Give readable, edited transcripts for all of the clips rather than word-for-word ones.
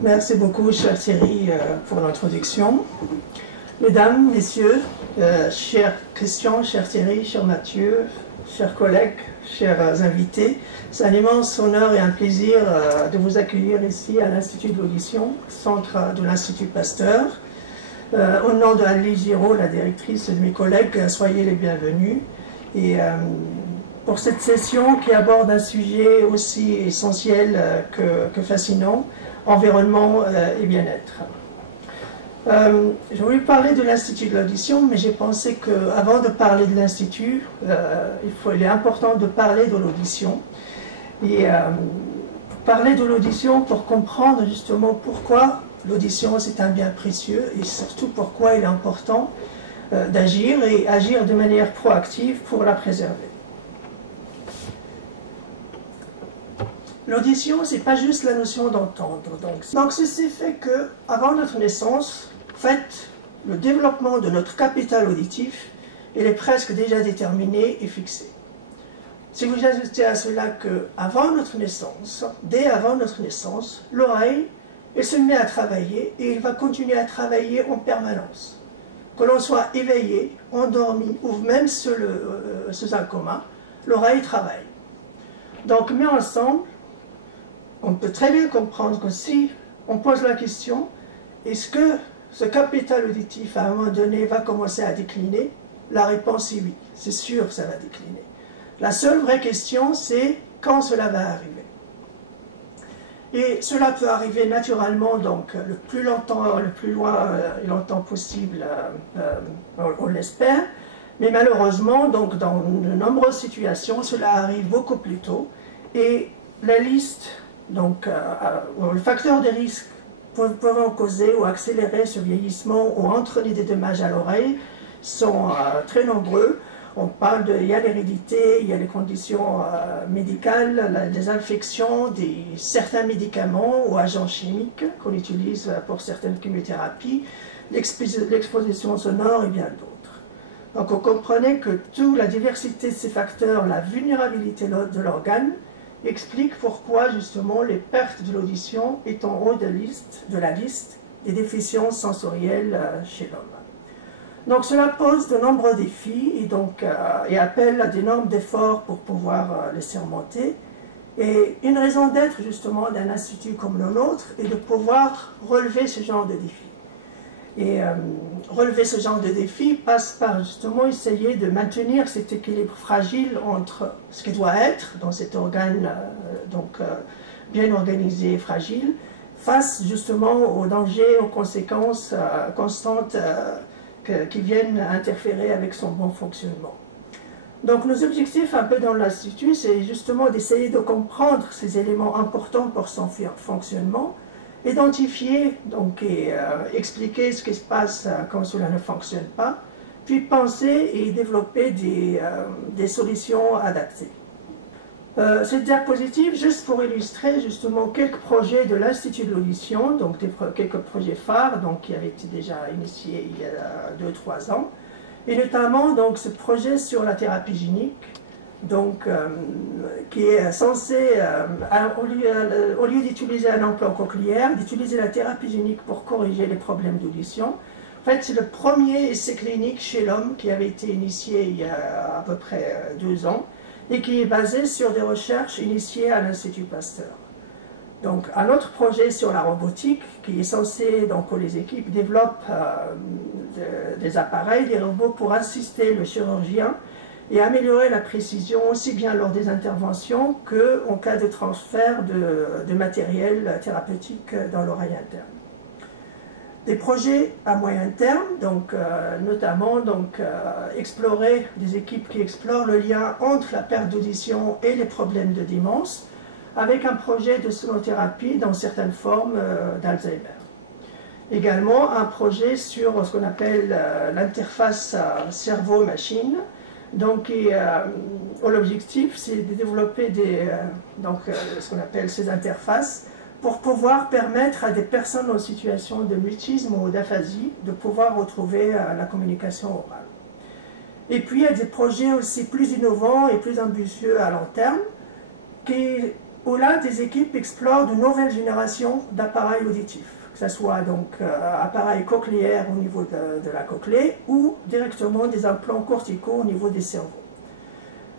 Merci beaucoup, cher Thierry, pour l'introduction. Mesdames, Messieurs, cher Christian, cher Thierry, cher Mathieu, chers collègues, chers invités, c'est un immense honneur et un plaisir de vous accueillir ici à l'Institut de l'Audition, centre de l'Institut Pasteur. Au nom de Anne-Lise Giraud, la directrice, et de mes collègues, soyez les bienvenus. Et pour cette session qui aborde un sujet aussi essentiel que fascinant, environnement et bien-être. Je voulais parler de l'Institut de l'Audition, mais j'ai pensé qu'avant de parler de l'Institut, il est important de parler de l'audition. Et parler de l'audition pour comprendre justement pourquoi l'audition c'est un bien précieux et surtout pourquoi il est important d'agir et agir de manière proactive pour la préserver. L'audition, c'est pas juste la notion d'entendre. Donc ceci fait que, avant notre naissance, en fait, le développement de notre capital auditif, il est presque déjà déterminé et fixé. Si vous ajoutez à cela que, avant notre naissance, dès avant notre naissance, l'oreille, elle se met à travailler et il va continuer à travailler en permanence. Que l'on soit éveillé, endormi ou même sous un coma, l'oreille travaille. Donc, mis ensemble, on peut très bien comprendre que si on pose la question, est-ce que ce capital auditif à un moment donné va commencer à décliner? La réponse est oui, c'est sûr que ça va décliner. La seule vraie question, c'est quand cela va arriver. Et cela peut arriver naturellement, donc le plus longtemps, le plus loin et longtemps possible, on l'espère. Mais malheureusement, donc dans de nombreuses situations, cela arrive beaucoup plus tôt. Et la liste, donc le facteur de risque pouvant causer ou accélérer ce vieillissement ou entraîner des dommages à l'oreille sont très nombreux. On parle il y a l'hérédité, il y a les conditions médicales, les infections, certains médicaments ou agents chimiques qu'on utilise pour certaines chimiothérapies, l'exposition sonore et bien d'autres. Donc vous comprenez que toute la diversité de ces facteurs, la vulnérabilité de l'organe, explique pourquoi justement les pertes de l'audition est en haut de la liste des déficiences sensorielles chez l'homme. Donc cela pose de nombreux défis et appelle à d'énormes efforts pour pouvoir les surmonter. Et une raison d'être justement d'un institut comme le nôtre est de pouvoir relever ce genre de défis. Et relever ce genre de défis passe par justement essayer de maintenir cet équilibre fragile entre ce qui doit être dans cet organe bien organisé et fragile, face justement aux dangers, aux conséquences constantes qui viennent interférer avec son bon fonctionnement. Donc nos objectifs un peu dans l'Institut, c'est justement d'essayer de comprendre ces éléments importants pour son fonctionnement, identifier et expliquer ce qui se passe quand cela ne fonctionne pas, puis penser et développer des solutions adaptées. Cette diapositive, juste pour illustrer justement quelques projets de l'Institut de l'Audition, donc quelques projets phares qui avaient été déjà initiés il y a 2-3 ans, et notamment donc, ce projet sur la thérapie génique, qui est censé, au lieu d'utiliser un implant cochléaire, d'utiliser la thérapie génique pour corriger les problèmes d'audition. En fait, c'est le premier essai clinique chez l'homme qui avait été initié il y a à peu près 2 ans, et qui est basé sur des recherches initiées à l'Institut Pasteur. Donc, un autre projet sur la robotique, qui est censé, que les équipes développent des appareils, des robots pour assister le chirurgien et améliorer la précision aussi bien lors des interventions qu'en cas de transfert de matériel thérapeutique dans l'oreille interne. Des projets à moyen terme, notamment explorer des équipes qui explorent le lien entre la perte d'audition et les problèmes de démence, avec un projet de sonothérapie dans certaines formes d'Alzheimer. Également un projet sur ce qu'on appelle l'interface cerveau-machine, l'objectif c'est de développer ce qu'on appelle ces interfaces pour pouvoir permettre à des personnes en situation de mutisme ou d'aphasie de pouvoir retrouver la communication orale. Et puis il y a des projets aussi plus innovants et plus ambitieux à long terme qui où là, des équipes explorent de nouvelles générations d'appareils auditifs, que ce soit donc appareils cochléaires au niveau de la cochlée ou directement des implants corticaux au niveau des cerveaux.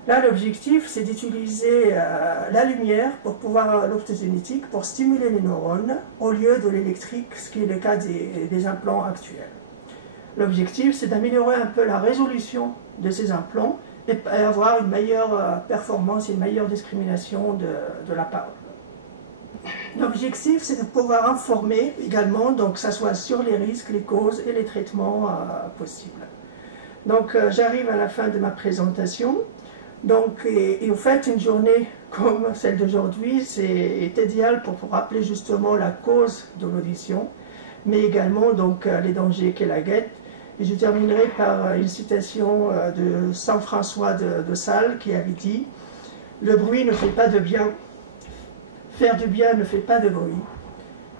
Là, l'objectif, c'est d'utiliser la lumière pour pouvoir l'optogénétique pour stimuler les neurones au lieu de l'électrique, ce qui est le cas des implants actuels. L'objectif, c'est d'améliorer un peu la résolution de ces implants et avoir une meilleure performance et une meilleure discrimination de la parole. L'objectif, c'est de pouvoir informer également, donc que ce soit sur les risques, les causes et les traitements possibles. Donc, j'arrive à la fin de ma présentation. Donc, et au fait, une journée comme celle d'aujourd'hui, c'est idéal pour rappeler justement la cause de l'audition, mais également donc les dangers qu'elle la guette. Et je terminerai par une citation de Saint François de Sales qui avait dit « Le bruit ne fait pas de bien, faire du bien ne fait pas de bruit ».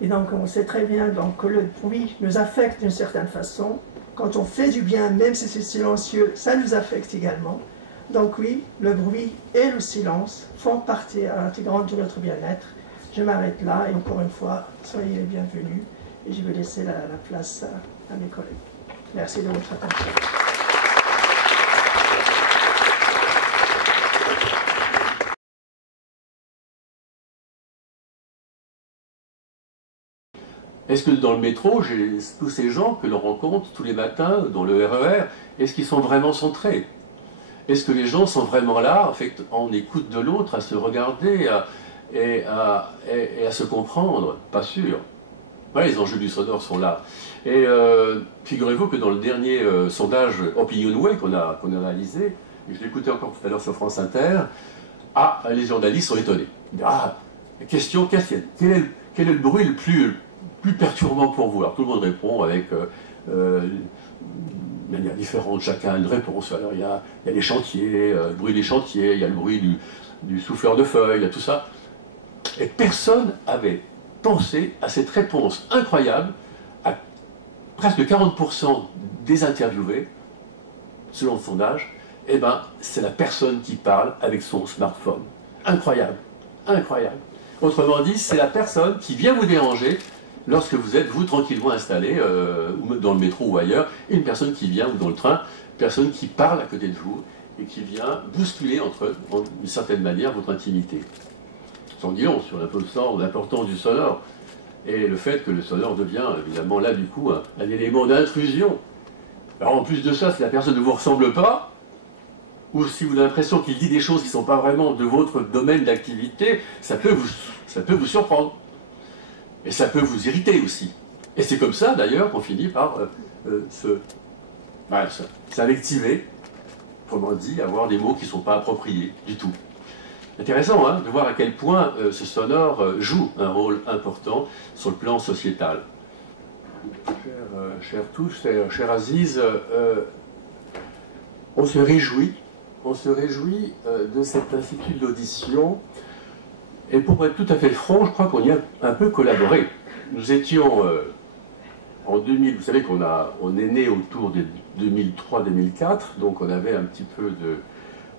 Et donc on sait très bien donc, que le bruit nous affecte d'une certaine façon. Quand on fait du bien, même si c'est silencieux, ça nous affecte également. Donc oui, le bruit et le silence font partie intégrante de notre bien-être. Je m'arrête là et encore une fois, soyez les bienvenus et je vais laisser la place à mes collègues. Merci de votre attention. Est-ce que dans le métro, j'ai tous ces gens que l'on rencontre tous les matins dans le RER, est-ce qu'ils sont vraiment centrés? Est-ce que les gens sont vraiment là, en fait, en écoute de l'autre, à se regarder et à se comprendre? Pas sûr. Ouais, les enjeux du sonore sont là. Et figurez-vous que dans le dernier sondage OpinionWay qu'on a réalisé, et je l'écoutais encore tout à l'heure sur France Inter, les journalistes sont étonnés. Question, quel est le bruit le plus perturbant pour vous? Alors tout le monde répond avec de manière différente, chacun a une réponse. Alors il y a les chantiers, le bruit des chantiers, il y a le bruit du souffleur de feuilles, il y a tout ça. Et personne n'avait pensé à cette réponse incroyable à presque 40% des interviewés, selon le sondage, eh ben, c'est la personne qui parle avec son smartphone. Incroyable, incroyable. Autrement dit, c'est la personne qui vient vous déranger lorsque vous êtes, vous, tranquillement installé, ou dans le métro ou ailleurs, une personne qui vient, ou dans le train, une personne qui parle à côté de vous, et qui vient bousculer, d'une certaine manière, votre intimité. Sans dire long sur l'importance du sonore, et le fait que le sonore devient, évidemment, là, du coup, un élément d'intrusion. Alors, en plus de ça, si la personne ne vous ressemble pas, ou si vous avez l'impression qu'il dit des choses qui ne sont pas vraiment de votre domaine d'activité, ça peut vous surprendre. Et ça peut vous irriter aussi. Et c'est comme ça, d'ailleurs, qu'on finit par s'invectiver, autrement dit, avoir des mots qui ne sont pas appropriés du tout. Intéressant hein, de voir à quel point ce sonore joue un rôle important sur le plan sociétal. Chers tous, cher Aziz, on se réjouit de cet institut de l'audition. Et pour être tout à fait franc, je crois qu'on y a un peu collaboré. Nous étions en 2000, vous savez qu'on est né autour de 2003-2004, donc on avait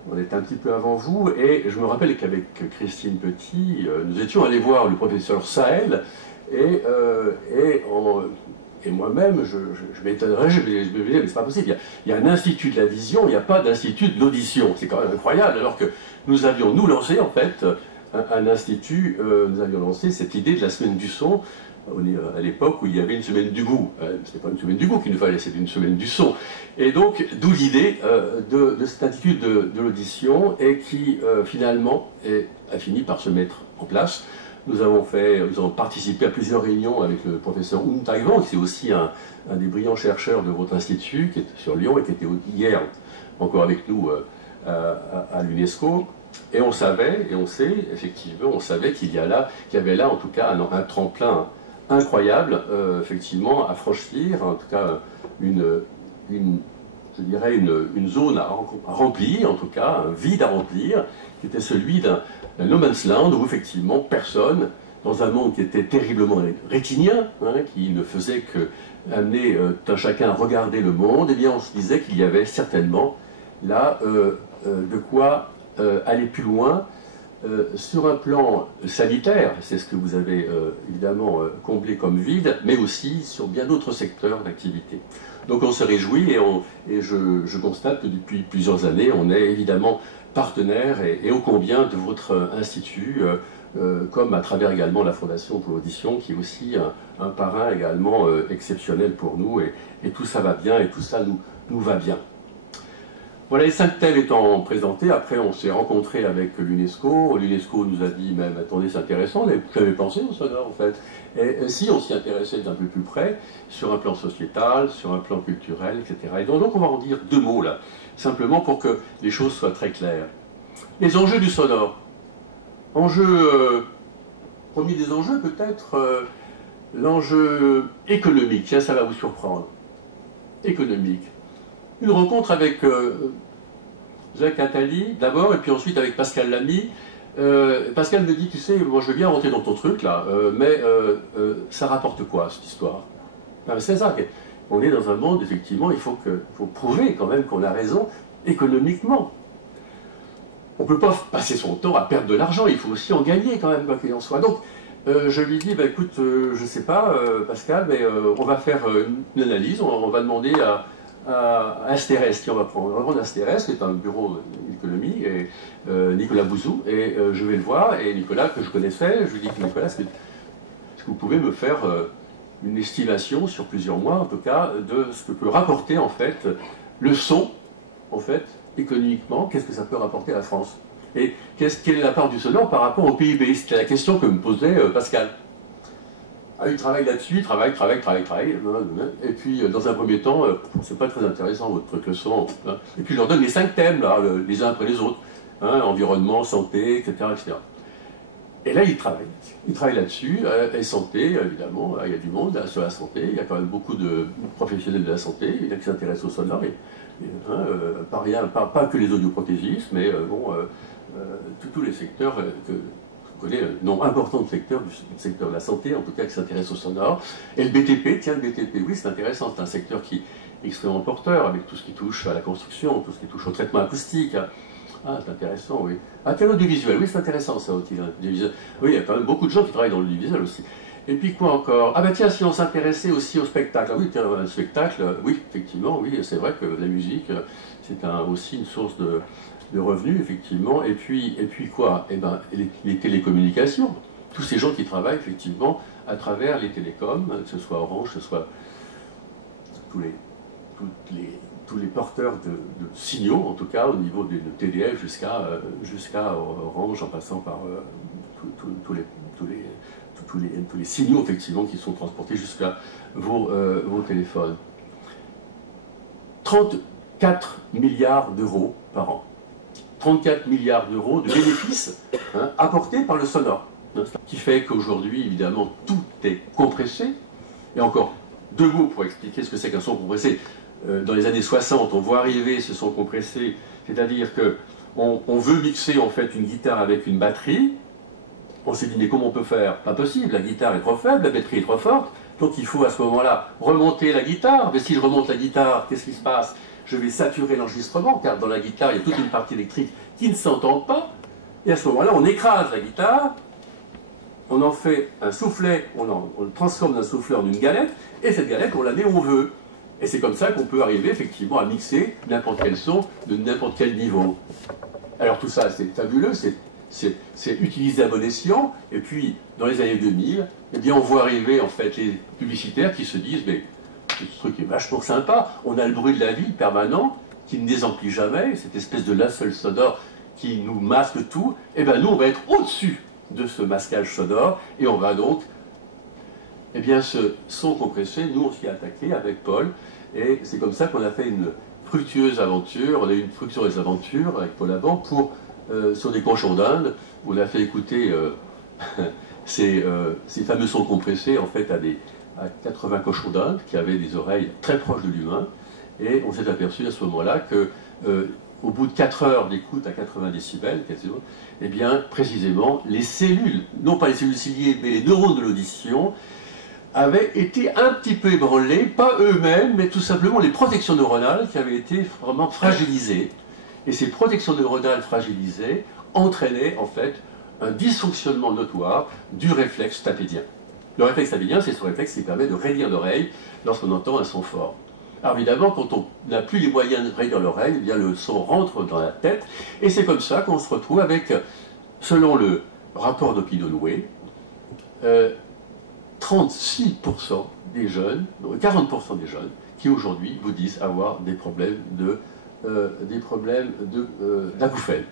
on était un petit peu avant vous, et je me rappelle qu'avec Christine Petit, nous étions allés voir le professeur Sahel, et moi-même, je m'étonnerais, je me disais, mais c'est pas possible, il y a un institut de la vision, il n'y a pas d'institut de l'audition, c'est quand même incroyable, alors que nous avions, nous, lancé en fait, un institut, nous avions lancé cette idée de la semaine du son, à l'époque où il y avait une semaine du goût. C'était pas une semaine du goût qu'il nous fallait, c'était une semaine du son. Et donc, d'où l'idée de cet institut de l'audition, et qui finalement a fini par se mettre en place. Nous avons participé à plusieurs réunions avec le professeur Oum Taïwan, qui est aussi un des brillants chercheurs de votre institut, qui est sur Lyon et qui était hier encore avec nous à l'UNESCO. Et on savait, et on sait, effectivement, on savait qu'il y avait là, en tout cas, un tremplin incroyable, effectivement, à franchir, en tout cas, je dirais, une zone à remplir, en tout cas, un vide à remplir, qui était celui d'un no man's land, où, effectivement, personne, dans un monde qui était terriblement rétinien, hein, qui ne faisait que amener chacun à regarder le monde, eh bien, on se disait qu'il y avait certainement là de quoi aller plus loin sur un plan sanitaire, c'est ce que vous avez évidemment comblé comme vide, mais aussi sur bien d'autres secteurs d'activité. Donc on se réjouit et je constate que depuis plusieurs années, on est évidemment partenaire et ô combien de votre institut, comme à travers également la Fondation pour l'audition, qui est aussi un parrain également exceptionnel pour nous, et tout ça va bien, et tout ça nous va bien. Voilà, les 5 thèmes étant présentés, après on s'est rencontré avec l'UNESCO. L'UNESCO nous a dit même, attendez, c'est intéressant, vous avez pensé au sonore en fait. Et si on s'y intéressait d'un peu plus près, sur un plan sociétal, sur un plan culturel, etc. Et donc on va en dire 2 mots là, simplement pour que les choses soient très claires. Les enjeux du sonore. Premier des enjeux peut-être, l'enjeu économique. Tiens, ça va vous surprendre. Économique. Une rencontre avec Jacques Attali d'abord, et puis ensuite avec Pascal Lamy. Pascal me dit, tu sais, moi je veux bien rentrer dans ton truc là, mais ça rapporte quoi cette histoire? C'est ça, on est dans un monde, effectivement, il faut prouver quand même qu'on a raison économiquement. On ne peut pas passer son temps à perdre de l'argent, il faut aussi en gagner quand même, quoi qu'il en soit. Donc, je lui dis, bah, écoute, je ne sais pas, Pascal, mais on va faire une analyse, on va demander à Asterès, on va prendre Asterès, qui est un bureau d'économie, et Nicolas Bouzou, et je vais le voir, et Nicolas, que je connaissais, je lui dis, Nicolas, est-ce que vous pouvez me faire une estimation sur plusieurs mois, en tout cas, de ce que peut rapporter, en fait, le son, en fait, économiquement, qu'est-ce que ça peut rapporter à la France? Et quelle est la part du sonore par rapport au PIB? C'était la question que me posait Pascal. Ah, il travaille là-dessus, il travaille. Et puis, dans un premier temps, c'est pas très intéressant votre truc, le son. Hein. Et puis, je leur donne les 5 thèmes, là, les uns après les autres. Hein, environnement, santé, etc., etc. Et là, il travaille là-dessus, et santé, évidemment, il y a du monde sur la santé, il y a quand même beaucoup de professionnels de la santé, il y a qui s'intéressent au sonore, pas que les audioprothésistes, mais tous les secteurs que vous connaissez, un nombre important de secteurs du secteur de la santé, en tout cas, qui s'intéressent au sonore. Et le BTP, tiens, le BTP, oui, c'est intéressant, c'est un secteur qui est extrêmement porteur, avec tout ce qui touche à la construction, tout ce qui touche au traitement acoustique. Ah, c'est intéressant, oui. Ah, tiens, l'audiovisuel, oui, c'est intéressant, ça, aussi. Oui, il y a quand même beaucoup de gens qui travaillent dans l'audiovisuel aussi. Et puis quoi encore? Ah ben tiens, si on s'intéressait aussi au spectacle. Ah oui, tiens, le spectacle, oui, effectivement, oui, c'est vrai que la musique, c'est aussi une source de revenus, effectivement. Et puis quoi? Eh ben, les télécommunications. Tous ces gens qui travaillent, effectivement, à travers les télécoms, que ce soit Orange, que ce soit tous les porteurs de signaux, en tout cas, au niveau de TDF jusqu'à Orange, en passant par tous les signaux, effectivement, qui sont transportés jusqu'à vos téléphones. 34 milliards d'euros par an. 34 milliards d'euros de bénéfices apportés par le sonore. Qui fait qu'aujourd'hui, évidemment, tout est compressé. Et encore, 2 mots pour expliquer ce que c'est qu'un son compressé. Dans les années 60, on voit arriver ce son compressé, c'est-à-dire qu'on veut mixer en fait une guitare avec une batterie. On s'est dit, mais comment on peut faire? Pas possible, la guitare est trop faible, la batterie est trop forte, donc il faut à ce moment-là remonter la guitare. Mais si je remonte la guitare, qu'est-ce qui se passe? Je vais saturer l'enregistrement, car dans la guitare, il y a toute une partie électrique qui ne s'entend pas. Et à ce moment-là, on écrase la guitare, on en fait un soufflet, on le transforme d'un soufflet en une galette, et cette galette, on la met où on veut. Et c'est comme ça qu'on peut arriver effectivement à mixer n'importe quel son de n'importe quel niveau. Alors tout ça, c'est fabuleux, c'est utilisé à bon escient, et puis dans les années 2000, eh bien on voit arriver en fait les publicitaires qui se disent, mais ce truc est vachement sympa, on a le bruit de la ville permanent, qui ne désemplit jamais, cette espèce de linceul sonore qui nous masque tout, et bien nous on va être au-dessus de ce masquage sonore, et on va donc, eh bien ce son compressé, nous on s'y est attaqué avec Paul, et c'est comme ça qu'on a fait une fructueuse aventure, on a eu une fructueuse aventure avec Paul Avant sur des cochons d'Inde, où on a fait écouter ces fameux sons compressés en fait à 80 cochons d'Inde qui avaient des oreilles très proches de l'humain, et on s'est aperçu à ce moment-là que au bout de 4 heures d'écoute à 80 décibels, eh bien précisément les cellules, non pas les cellules ciliées, mais les neurones de l'audition, avaient été un petit peu ébranlés, pas eux-mêmes, mais tout simplement les protections neuronales qui avaient été vraiment fragilisées. Et ces protections neuronales fragilisées entraînaient en fait un dysfonctionnement notoire du réflexe tapédien. Le réflexe tapédien, c'est ce réflexe qui permet de raidir l'oreille lorsqu'on entend un son fort. Alors évidemment, quand on n'a plus les moyens de raidir l'oreille, eh bien le son rentre dans la tête, et c'est comme ça qu'on se retrouve avec, selon le rapport d'Opinionway, 36% des jeunes, 40% des jeunes, qui aujourd'hui vous disent avoir des problèmes d'acouphènes.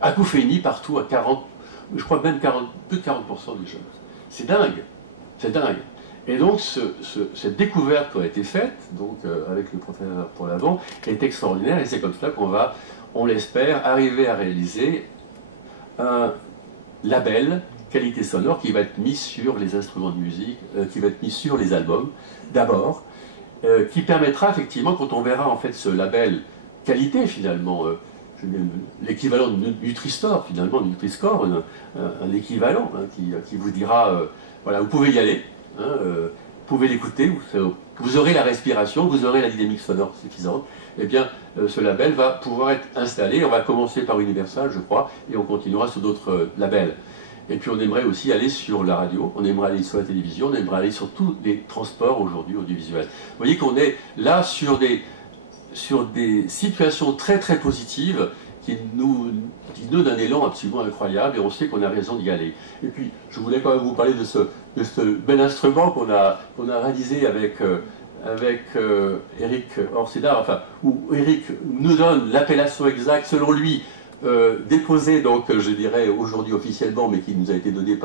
Acouphénie partout à 40, je crois même plus de 40% des jeunes. C'est dingue, c'est dingue. Et donc cette découverte qui a été faite, donc avec le professeur Pont-Lavant, est extraordinaire, et c'est comme cela qu'on va, on l'espère, arriver à réaliser un label qualité sonore qui va être mis sur les instruments de musique, qui va être mis sur les albums, d'abord, qui permettra effectivement, quand on verra en fait ce label qualité finalement, l'équivalent de Nutri-Score, finalement, Nutri-Score, un équivalent hein, qui vous dira, voilà, vous pouvez y aller, hein, vous pouvez l'écouter, vous aurez la respiration, vous aurez la dynamique sonore suffisante, eh bien, ce label va pouvoir être installé. On va commencer par Universal, je crois, et on continuera sur d'autres labels. Et puis on aimerait aussi aller sur la radio, on aimerait aller sur la télévision, on aimerait aller sur tous les transports aujourd'hui audiovisuels. Vous voyez qu'on est là sur des situations très très positives qui nous donnent un élan absolument incroyable, et on sait qu'on a raison d'y aller. Et puis je voulais quand même vous parler de ce bel instrument qu'on a réalisé avec Eric Orsédar, enfin, où Eric nous donne l'appellation exacte selon lui, déposé donc je dirais aujourd'hui officiellement, mais qui nous a été donné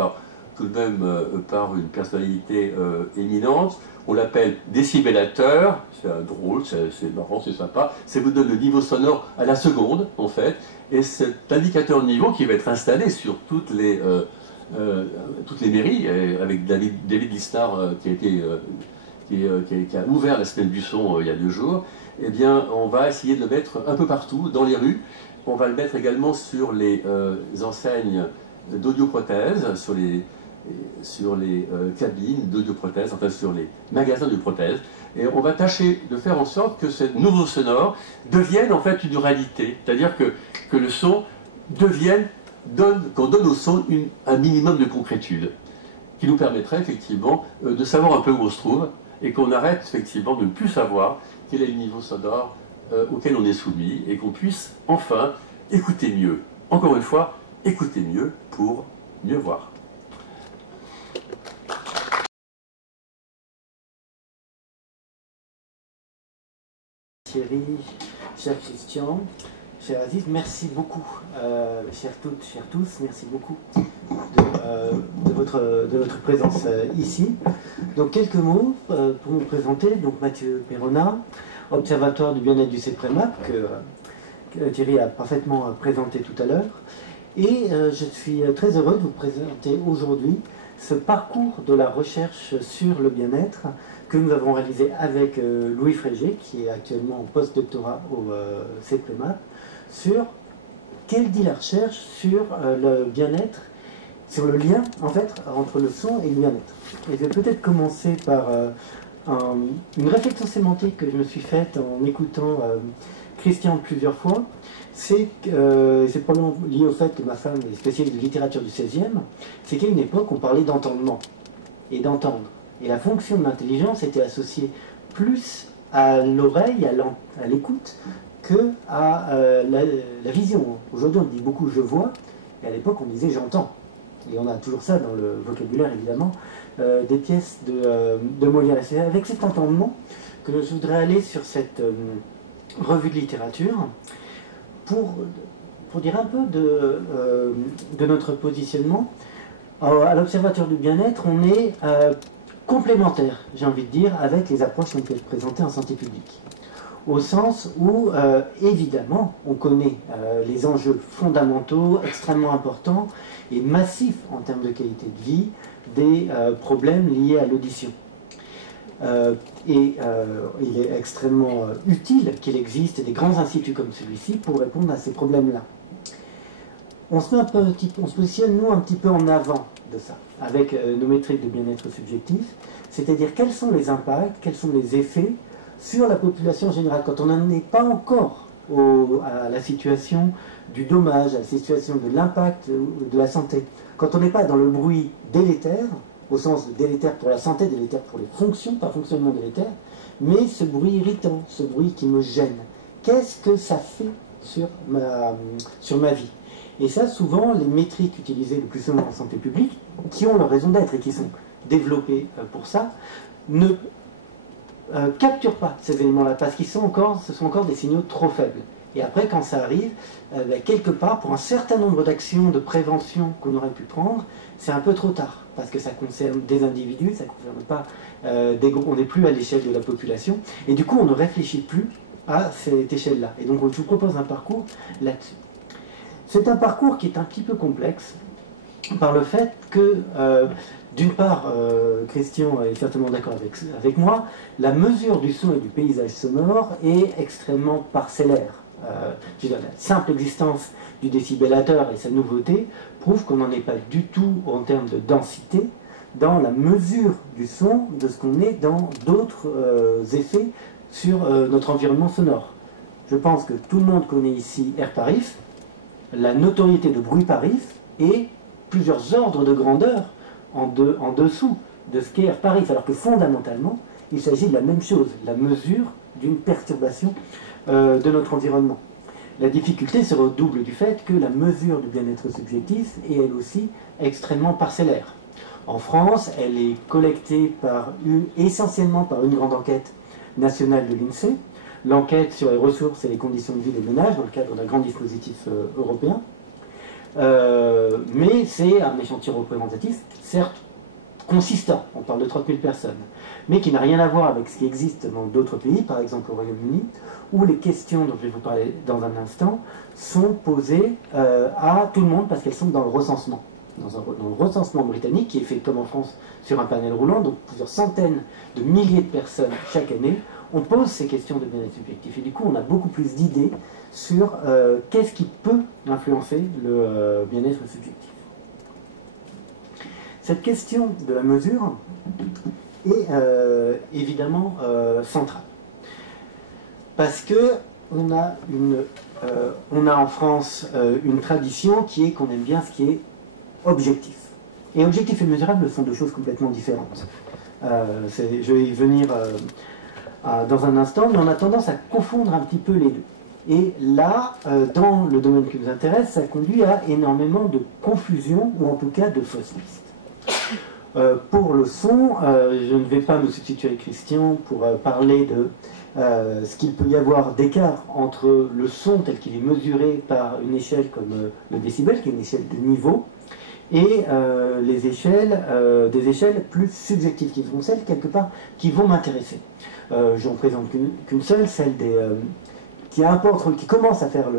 tout de même par une personnalité éminente. On l'appelle décibellateur, c'est drôle, c'est marrant, c'est sympa. Ça vous donne le niveau sonore à la seconde en fait, et cet indicateur de niveau qui va être installé sur toutes les mairies, avec David Lisnard qui a ouvert la semaine du son il y a 2 jours. Eh bien on va essayer de le mettre un peu partout dans les rues. On va le mettre également sur les enseignes d'audioprothèse, sur les cabines d'audioprothèse, enfin sur les magasins de prothèses. Et on va tâcher de faire en sorte que ce nouveau sonore devienne en fait une réalité. C'est-à-dire que le son qu'on donne au son un minimum de concrétude, qui nous permettrait effectivement de savoir un peu où on se trouve, et qu'on arrête effectivement de ne plus savoir quel est le niveau sonore auquel on est soumis, et qu'on puisse enfin écouter mieux. Encore une fois, écouter mieux pour mieux voir. Thierry, cher Christian, cher Aziz, merci beaucoup, chères toutes, chers tous, merci beaucoup de votre présence ici. Donc quelques mots pour me présenter. Donc Mathieu Perrona, observatoire du bien-être du CEPREMAP, que Thierry a parfaitement présenté tout à l'heure. Et je suis très heureux de vous présenter aujourd'hui ce parcours de la recherche sur le bien-être que nous avons réalisé avec Louis Frégé, qui est actuellement en post-doctorat au CEPREMAP, sur quelle dit la recherche sur le bien-être, sur le lien en fait entre le son et le bien-être. Et je vais peut-être commencer par une réflexion sémantique que je me suis faite en écoutant Christian plusieurs fois. C'est probablement lié au fait que ma femme est spécialiste de littérature du XVIe, c'est qu'à une époque on parlait d'entendement et d'entendre. Et la fonction de l'intelligence était associée plus à l'oreille, à l'écoute, que à la vision. Aujourd'hui on dit beaucoup je vois, et à l'époque on disait j'entends. Et on a toujours ça dans le vocabulaire évidemment, des pièces de Molière. C'est avec cet entendement que je voudrais aller sur cette revue de littérature pour dire un peu de notre positionnement. À l'Observatoire du bien-être, on est complémentaire, j'ai envie de dire, avec les approches qui ont pu être présentées en santé publique. Au sens où, évidemment, on connaît les enjeux fondamentaux, extrêmement importants et massifs en termes de qualité de vie, des problèmes liés à l'audition. Il est extrêmement utile qu'il existe des grands instituts comme celui-ci pour répondre à ces problèmes-là. On se positionne, nous, un petit peu en avant de ça, avec nos métriques de bien-être subjectif, c'est-à-dire quels sont les impacts, quels sont les effets sur la population générale, quand on n'en est pas encore à la situation du dommage, à la situation de l'impact de la santé. Quand on n'est pas dans le bruit délétère, au sens de délétère pour la santé, délétère pour les fonctions, pas fonctionnement délétère, mais ce bruit irritant, ce bruit qui me gêne, qu'est-ce que ça fait sur ma vie? Et ça, souvent, les métriques utilisées le plus souvent en santé publique, qui ont leur raison d'être et qui sont développées pour ça, ne capturent pas ces éléments-là, parce ce sont encore des signaux trop faibles. Et après, quand ça arrive, quelque part, pour un certain nombre d'actions de prévention qu'on aurait pu prendre, c'est un peu trop tard, parce que ça concerne des individus, ça ne concerne pas des groupes, on n'est plus à l'échelle de la population, et du coup, on ne réfléchit plus à cette échelle-là. Et donc, je vous propose un parcours là-dessus. C'est un parcours qui est un petit peu complexe, par le fait que, d'une part, Christian est certainement d'accord avec moi, la mesure du son et du paysage sonore est extrêmement parcellaire. La simple existence du décibélateur et sa nouveauté prouve qu'on n'en est pas du tout en termes de densité dans la mesure du son de ce qu'on est dans d'autres effets sur notre environnement sonore. Je pense que tout le monde connaît ici Air Paris, la notoriété de bruit Paris et plusieurs ordres de grandeur en dessous de ce qu'est Air Paris, alors que fondamentalement, il s'agit de la même chose, la mesure d'une perturbation de notre environnement. La difficulté se redouble du fait que la mesure du bien-être subjectif est elle aussi extrêmement parcellaire. En France, elle est collectée essentiellement par une grande enquête nationale de l'INSEE, l'enquête sur les ressources et les conditions de vie des ménages dans le cadre d'un grand dispositif européen. Mais c'est un échantillon représentatif, certes consistant, on parle de 30 000 personnes, mais qui n'a rien à voir avec ce qui existe dans d'autres pays, par exemple au Royaume-Uni, où les questions dont je vais vous parler dans un instant sont posées à tout le monde parce qu'elles sont dans le recensement. Dans le recensement britannique, qui est fait comme en France sur un panel roulant, donc plusieurs centaines de milliers de personnes chaque année, on pose ces questions de bien-être subjectif. Et du coup, on a beaucoup plus d'idées sur qu'est-ce qui peut influencer le bien-être subjectif. Cette question de la mesure est évidemment centrale. Parce que on a en France une tradition qui est qu'on aime bien ce qui est objectif. Et objectif et mesurable sont deux choses complètement différentes. Je vais y venir dans un instant, mais on a tendance à confondre un petit peu les deux. Et là, dans le domaine qui nous intéresse, ça conduit à énormément de confusion, ou en tout cas de fausses pistes. Pour le son, je ne vais pas me substituer à Christian pour parler de ce qu'il peut y avoir d'écart entre le son tel qu'il est mesuré par une échelle comme le décibel, qui est une échelle de niveau, et des échelles plus subjectives, qui sont celles, quelque part, qui vont m'intéresser. J'en présente qu'une seule, celle qui commence à faire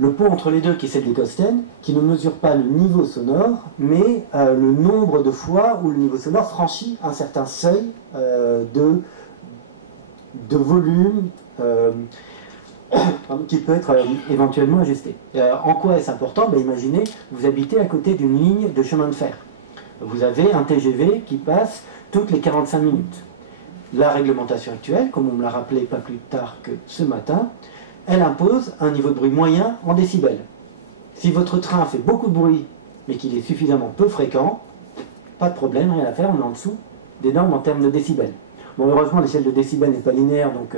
le pont entre les deux, qui est celle des Kosten, qui ne mesure pas le niveau sonore, mais le nombre de fois où le niveau sonore franchit un certain seuil de volume qui peut être éventuellement ajusté. En quoi est-ce important? Imaginez, vous habitez à côté d'une ligne de chemin de fer. Vous avez un TGV qui passe toutes les 45 minutes. La réglementation actuelle, comme on me l'a rappelé pas plus tard que ce matin, elle impose un niveau de bruit moyen en décibels. Si votre train fait beaucoup de bruit, mais qu'il est suffisamment peu fréquent, pas de problème, rien à faire, on est en dessous des normes en termes de décibels. Bon, heureusement, l'échelle de décibels n'est pas linéaire, donc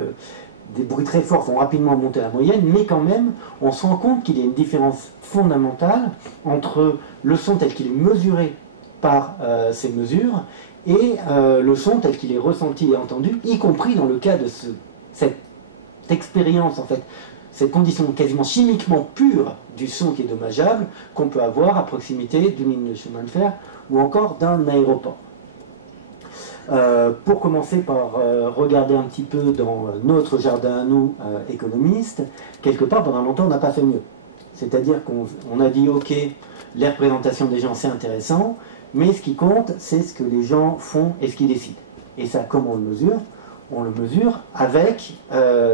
des bruits très forts font rapidement monter la moyenne, mais quand même, on se rend compte qu'il y a une différence fondamentale entre le son tel qu'il est mesuré par ces mesures et le son tel qu'il est ressenti et entendu, y compris dans le cas de cette expérience, en fait, cette condition quasiment chimiquement pure du son qui est dommageable, qu'on peut avoir à proximité d'une ligne de chemin de fer ou encore d'un aéroport. Pour commencer par regarder un petit peu dans notre jardin à nous, économistes, quelque part, pendant longtemps, on n'a pas fait mieux. C'est-à-dire qu'on a dit, ok, les représentations des gens, c'est intéressant, mais ce qui compte, c'est ce que les gens font et ce qu'ils décident. Et ça, comment on le mesure? On le mesure avec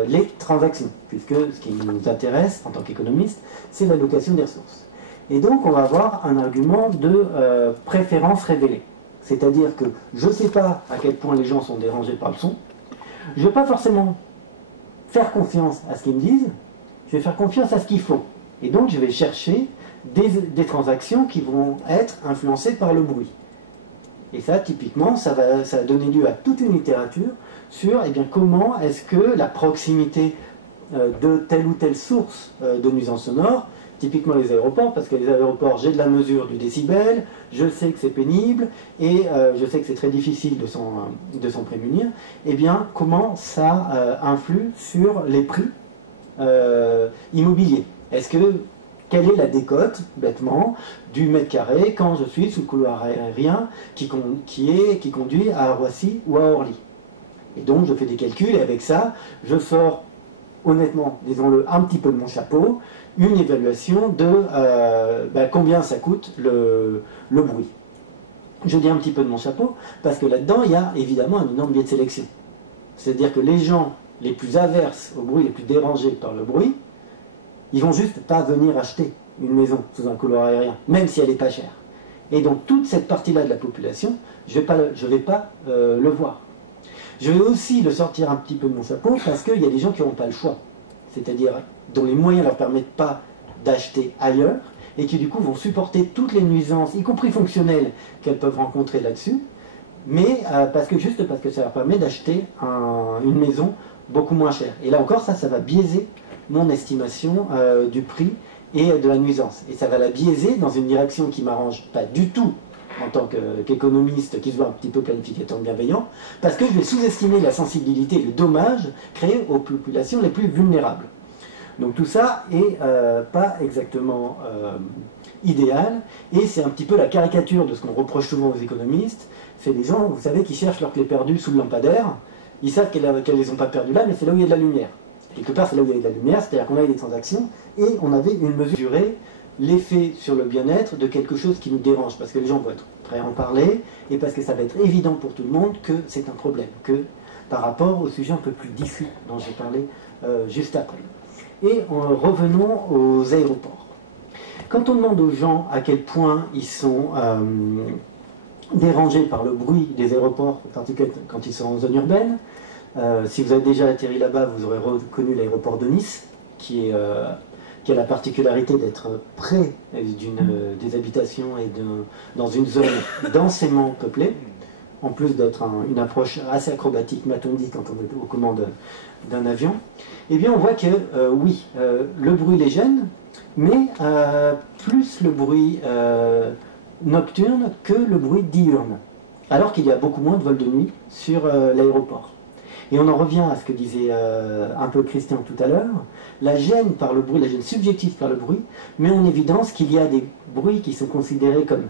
les transactions, puisque ce qui nous intéresse en tant qu'économiste, c'est l'allocation des ressources. Et donc, on va avoir un argument de préférence révélée. C'est-à-dire que je ne sais pas à quel point les gens sont dérangés par le son, je ne vais pas forcément faire confiance à ce qu'ils me disent, je vais faire confiance à ce qu'ils font. Et donc je vais chercher des transactions qui vont être influencées par le bruit. Et ça, typiquement, ça va donner lieu à toute une littérature sur comment est-ce que la proximité de telle ou telle source de nuisance sonore, typiquement les aéroports, parce que les aéroports, j'ai de la mesure du décibel, je sais que c'est pénible, et je sais que c'est très difficile de s'en prémunir, comment ça influe sur les prix immobiliers. Quelle est la décote, bêtement, du mètre carré quand je suis sous le couloir aérien qui conduit à Roissy ou à Orly? Et donc je fais des calculs et avec ça, je sors, honnêtement, disons-le, un petit peu de mon chapeau, une évaluation de combien ça coûte le bruit. Je dis un petit peu de mon chapeau parce que là-dedans, il y a évidemment un énorme biais de sélection. C'est-à-dire que les gens les plus averses au bruit, les plus dérangés par le bruit, ils vont juste pas venir acheter une maison sous un couloir aérien, même si elle n'est pas chère. Et donc toute cette partie-là de la population, je vais pas le voir. Je vais aussi le sortir un petit peu de mon chapeau parce qu'il y a des gens qui n'ont pas le choix, c'est-à-dire dont les moyens ne leur permettent pas d'acheter ailleurs et qui du coup vont supporter toutes les nuisances, y compris fonctionnelles, qu'elles peuvent rencontrer là-dessus, mais parce que ça leur permet d'acheter une maison beaucoup moins chère. Et là encore, ça va biaiser mon estimation du prix et de la nuisance. Et ça va la biaiser dans une direction qui ne m'arrange pas du tout en tant qu'économiste qui se voit un petit peu planificateur bienveillant, parce que je vais sous-estimer la sensibilité et le dommage créé aux populations les plus vulnérables. Donc tout ça est pas exactement idéal, et c'est un petit peu la caricature de ce qu'on reproche souvent aux économistes. C'est des gens, vous savez, qui cherchent leur clé perdue sous le lampadaire. Ils savent qu'elles ne les ont pas perdues là, mais c'est là où il y a de la lumière. Quelque part, c'est là où il y avait de la lumière, c'est-à-dire qu'on avait des transactions, et on avait une mesure, l'effet sur le bien-être de quelque chose qui nous dérange, parce que les gens vont être prêts à en parler, et parce que ça va être évident pour tout le monde que c'est un problème, que par rapport au sujet un peu plus diffus dont j'ai parlé juste après. Et revenons aux aéroports. Quand on demande aux gens à quel point ils sont dérangés par le bruit des aéroports, en particulier quand ils sont en zone urbaine, si vous avez déjà atterri là-bas, vous aurez reconnu l'aéroport de Nice, qui a la particularité d'être près des habitations et dans une zone densément peuplée, en plus d'être une approche assez acrobatique, m'a-t-on dit, quand on est aux commandes d'un avion. Eh bien, on voit que, oui, le bruit les gêne, mais plus le bruit nocturne que le bruit diurne, alors qu'il y a beaucoup moins de vols de nuit sur l'aéroport. Et on en revient à ce que disait un peu Christian tout à l'heure, la gêne par le bruit, la gêne subjective par le bruit, met en évidence qu'il y a des bruits qui sont considérés comme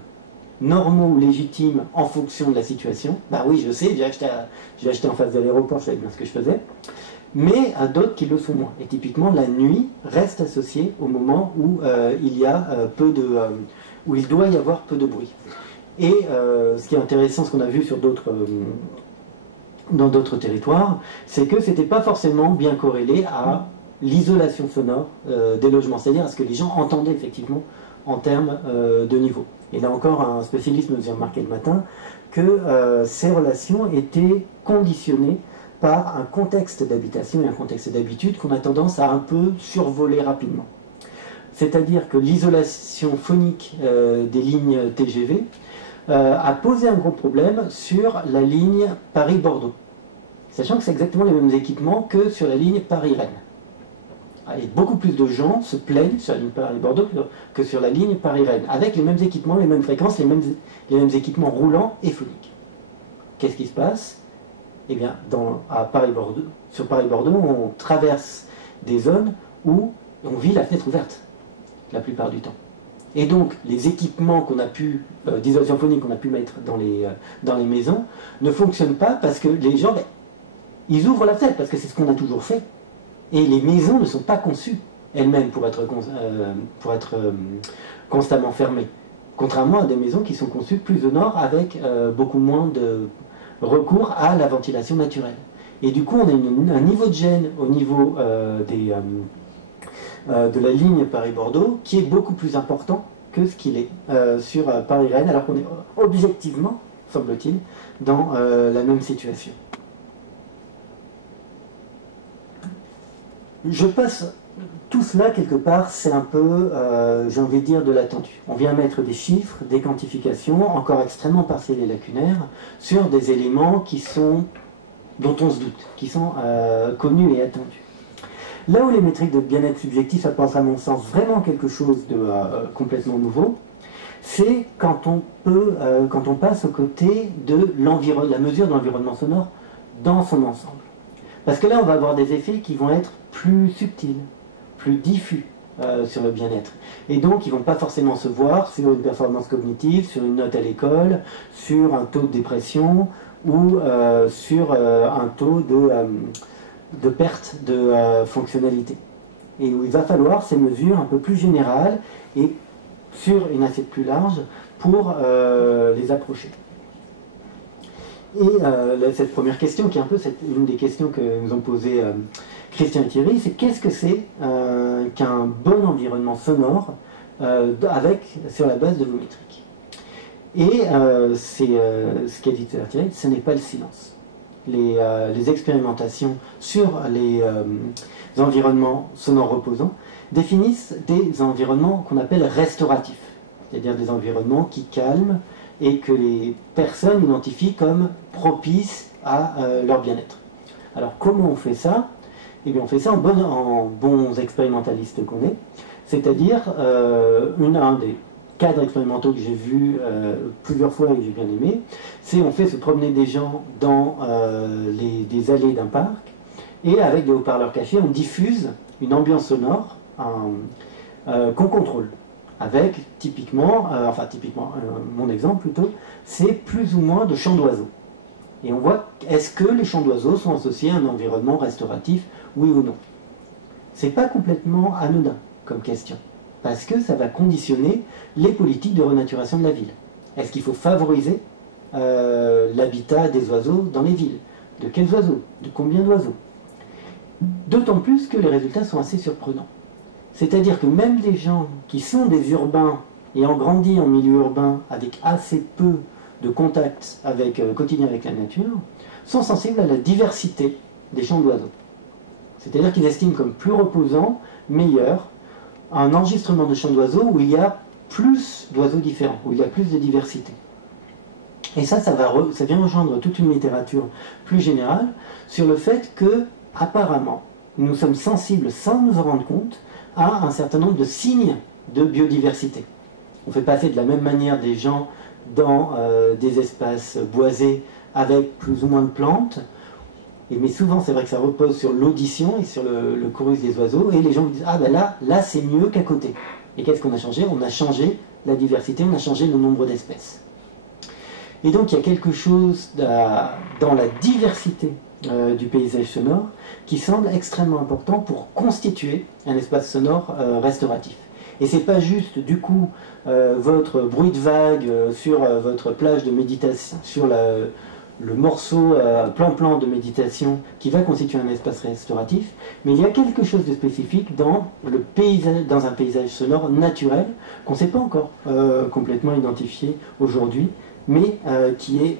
normaux ou légitimes en fonction de la situation. Bah oui, je sais, j'ai acheté en face de l'aéroport, je savais bien ce que je faisais, mais à d'autres qui le sont moins. Et typiquement, la nuit reste associée au moment où où il doit y avoir peu de bruit. Et ce qui est intéressant, ce qu'on a vu sur dans d'autres territoires, c'est que ce n'était pas forcément bien corrélé à l'isolation sonore des logements, c'est-à-dire à ce que les gens entendaient effectivement en termes de niveau. Et là encore, un spécialiste nous a remarqué le matin que ces relations étaient conditionnées par un contexte d'habitation et un contexte d'habitude qu'on a tendance à un peu survoler rapidement. C'est-à-dire que l'isolation phonique des lignes TGV a posé un gros problème sur la ligne Paris-Bordeaux, sachant que c'est exactement les mêmes équipements que sur la ligne Paris-Rennes. Et beaucoup plus de gens se plaignent sur la ligne Paris-Bordeaux que sur la ligne Paris-Rennes, avec les mêmes équipements, les mêmes fréquences, les mêmes équipements roulants et phoniques. Qu'est-ce qui se passe? Eh bien, sur Paris-Bordeaux, on traverse des zones où on vit la fenêtre ouverte, la plupart du temps. Et donc, les équipements d'isolation phonique qu'on a pu mettre dans les maisons ne fonctionnent pas parce que les gens, ils ouvrent la fenêtre parce que c'est ce qu'on a toujours fait. Et les maisons ne sont pas conçues elles-mêmes pour être constamment fermées. Contrairement à des maisons qui sont conçues plus au nord avec beaucoup moins de recours à la ventilation naturelle. Et du coup, on a un niveau de gêne au niveau de la ligne Paris-Bordeaux qui est beaucoup plus important que ce qu'il est sur Paris-Rennes, alors qu'on est objectivement, semble-t-il, dans la même situation. je passe tout cela quelque part, c'est un peu, j'ai envie de dire, de l'attendu. On vient mettre des chiffres, des quantifications, encore extrêmement partielles et lacunaires, sur des éléments dont on se doute, qui sont connus et attendus. Là où les métriques de bien-être subjectif apportent à mon sens vraiment quelque chose de complètement nouveau, c'est quand on passe aux côtés de la mesure de l'environnement sonore dans son ensemble. Parce que là, on va avoir des effets qui vont être plus subtils, plus diffus sur le bien-être. Et donc, ils ne vont pas forcément se voir sur une performance cognitive, sur une note à l'école, sur un taux de dépression ou sur un taux de perte de fonctionnalité. Et où il va falloir ces mesures un peu plus générales et sur une assiette plus large pour les approcher. Et cette première question, qui est un peu une des questions que nous ont posées Christian et Thierry, c'est qu'est-ce que c'est qu'un bon environnement sonore sur la base de vos métriques. Et ce qu'a dit Thierry, ce n'est pas le silence. Les expérimentations sur les environnements sonores reposants définissent des environnements qu'on appelle restauratifs, c'est-à-dire des environnements qui calment et que les personnes identifient comme propices à leur bien-être. Alors comment on fait ça? Eh bien on fait ça en bons expérimentalistes qu'on est, c'est-à-dire un des cadres expérimentaux que j'ai vu plusieurs fois et que j'ai bien aimé, c'est on fait se promener des gens dans des allées d'un parc et avec des haut-parleurs cachés, on diffuse une ambiance sonore qu'on contrôle. Avec typiquement, mon exemple plutôt, c'est plus ou moins de chants d'oiseaux. Et on voit, est-ce que les chants d'oiseaux sont associés à un environnement restauratif, oui ou non? C'est pas complètement anodin comme question, parce que ça va conditionner les politiques de renaturation de la ville. Est-ce qu'il faut favoriser l'habitat des oiseaux dans les villes? De quels oiseaux? De combien d'oiseaux? D'autant plus que les résultats sont assez surprenants. C'est-à-dire que même des gens qui sont des urbains et ont grandi en milieu urbain avec assez peu de contact quotidien avec la nature, sont sensibles à la diversité des chants d'oiseaux. C'est-à-dire qu'ils estiment comme plus reposant, meilleur, un enregistrement de chants d'oiseaux où il y a plus d'oiseaux différents, où il y a plus de diversité. Et ça vient rejoindre toute une littérature plus générale sur le fait que, apparemment, nous sommes sensibles, sans nous en rendre compte, à un certain nombre de signes de biodiversité. On fait passer de la même manière des gens dans des espaces boisés avec plus ou moins de plantes, mais souvent c'est vrai que ça repose sur l'audition et sur le chorus des oiseaux, et les gens vous disent « Ah ben là c'est mieux qu'à côté ». Et qu'est-ce qu'on a changé? On a changé la diversité, on a changé le nombre d'espèces. Et donc il y a quelque chose dans la diversité du paysage sonore qui semble extrêmement important pour constituer un espace sonore restauratif. Et c'est pas juste du coup votre bruit de vague sur votre plage de méditation, sur le morceau plan-plan de méditation qui va constituer un espace restauratif, mais il y a quelque chose de spécifique dans un paysage sonore naturel qu'on ne sait pas encore complètement identifier aujourd'hui, mais qui est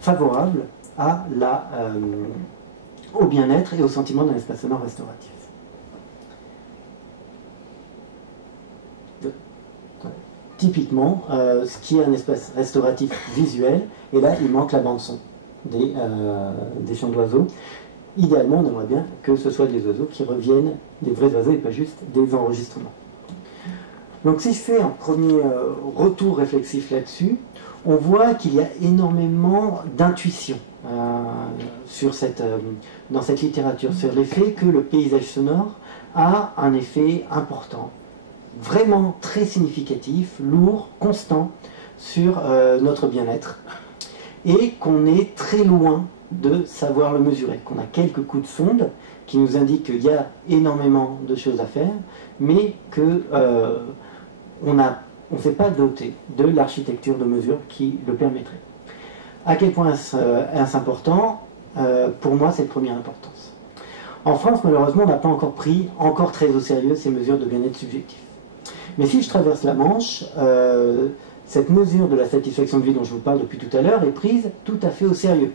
favorable au bien-être et au sentiment d'un espace sonore restauratif. Typiquement, ce qui est un espace restauratif visuel, et là il manque la bande-son des chants d'oiseaux. Idéalement, on aimerait bien que ce soit des oiseaux qui reviennent, des vrais oiseaux et pas juste des enregistrements. Donc si je fais un premier retour réflexif là-dessus, on voit qu'il y a énormément d'intuition dans cette littérature, sur l'effet que le paysage sonore a un effet important, vraiment très significatif, lourd, constant sur notre bien-être, et qu'on est très loin de savoir le mesurer, qu'on a quelques coups de sonde qui nous indiquent qu'il y a énormément de choses à faire, mais que on ne s'est pas doté de l'architecture de mesure qui le permettrait. À quel point est-ce important? Pour moi, c'est de première importance. En France, malheureusement, on n'a pas encore pris très au sérieux ces mesures de bien-être subjectif. Mais si je traverse la Manche, cette mesure de la satisfaction de vie dont je vous parle depuis tout à l'heure est prise tout à fait au sérieux.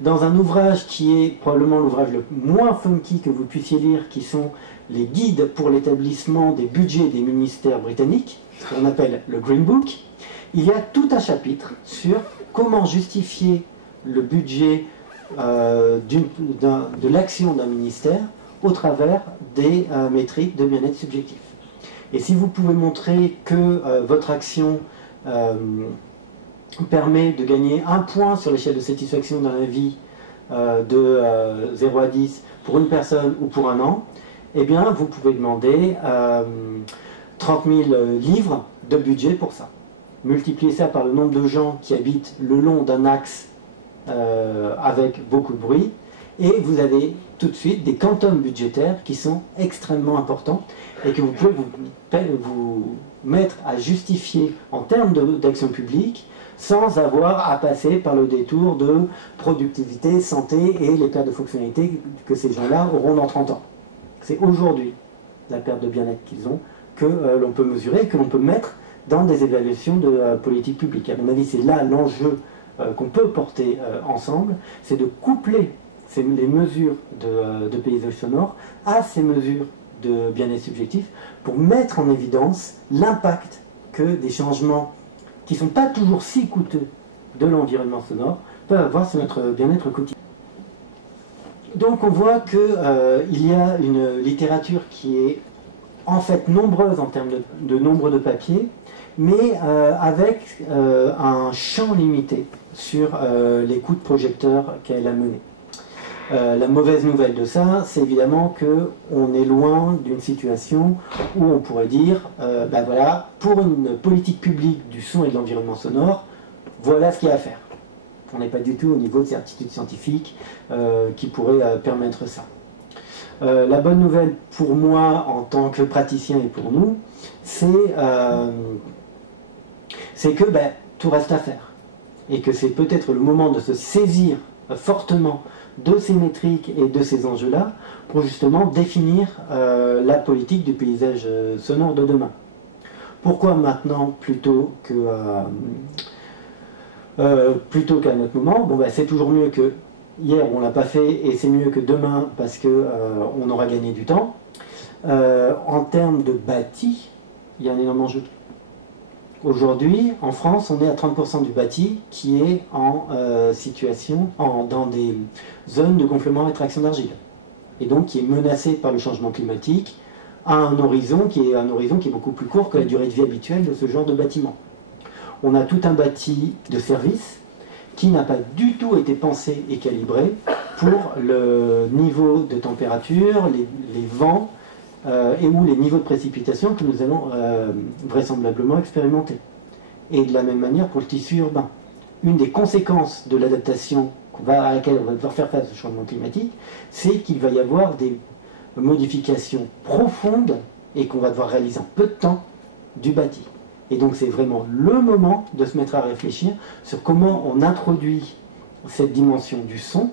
dans un ouvrage qui est probablement l'ouvrage le moins funky que vous puissiez lire, qui sont les guides pour l'établissement des budgets des ministères britanniques, ce qu'on appelle le Green Book. Il y a tout un chapitre sur comment justifier le budget de l'action d'un ministère au travers des métriques de bien-être subjectif. Et si vous pouvez montrer que votre action permet de gagner 1 point sur l'échelle de satisfaction d'un avis de 0 à 10 pour une personne ou pour un an, eh bien vous pouvez demander 30 000 livres de budget pour ça. Multipliez ça par le nombre de gens qui habitent le long d'un axe avec beaucoup de bruit, et vous avez tout de suite des quantums budgétaires qui sont extrêmement importants et que vous pouvez vous mettre à justifier en termes d'action publique sans avoir à passer par le détour de productivité, santé et les pertes de fonctionnalité que ces gens-là auront dans 30 ans. C'est aujourd'hui la perte de bien-être qu'ils ont que l'on peut mesurer, que l'on peut mettre dans des évaluations de politique publique. À mon avis, c'est là l'enjeu qu'on peut porter ensemble, c'est de coupler les mesures de paysage sonore à ces mesures de bien-être subjectif pour mettre en évidence l'impact que des changements qui ne sont pas toujours si coûteux de l'environnement sonore peuvent avoir sur notre bien-être quotidien. Donc on voit qu'il y a une littérature qui est en fait nombreuse en termes de nombre de papiers, mais avec un champ limité sur les coups de projecteur qu'elle a menés. La mauvaise nouvelle de ça, c'est évidemment qu'on est loin d'une situation où on pourrait dire, ben voilà, pour une politique publique du son et de l'environnement sonore, voilà ce qu'il y a à faire. On n'est pas du tout au niveau de certitude scientifique qui pourrait permettre ça. La bonne nouvelle pour moi, en tant que praticien et pour nous, c'est que ben, tout reste à faire. Et que c'est peut-être le moment de se saisir fortement de ces métriques et de ces enjeux-là pour justement définir la politique du paysage sonore de demain. Pourquoi maintenant plutôt qu'à notre moment? Bon, ben, c'est toujours mieux que hier on ne l'a pas fait et c'est mieux que demain parce qu'on aura gagné du temps. En termes de bâti, il y a un énorme enjeu. Aujourd'hui, en France, on est à 30% du bâti qui est en situation, dans des zones de gonflement et traction d'argile. Et donc qui est menacé par le changement climatique à un horizon qui est beaucoup plus court que la durée de vie habituelle de ce genre de bâtiment. On a tout un bâti de service qui n'a pas du tout été pensé et calibré pour le niveau de température, les vents, et ou les niveaux de précipitation que nous allons vraisemblablement expérimenter. Et de la même manière pour le tissu urbain. Une des conséquences de l'adaptation à laquelle on va devoir faire face au changement climatique, c'est qu'il va y avoir des modifications profondes et qu'on va devoir réaliser en peu de temps du bâti. Et donc c'est vraiment le moment de se mettre à réfléchir sur comment on introduit cette dimension du son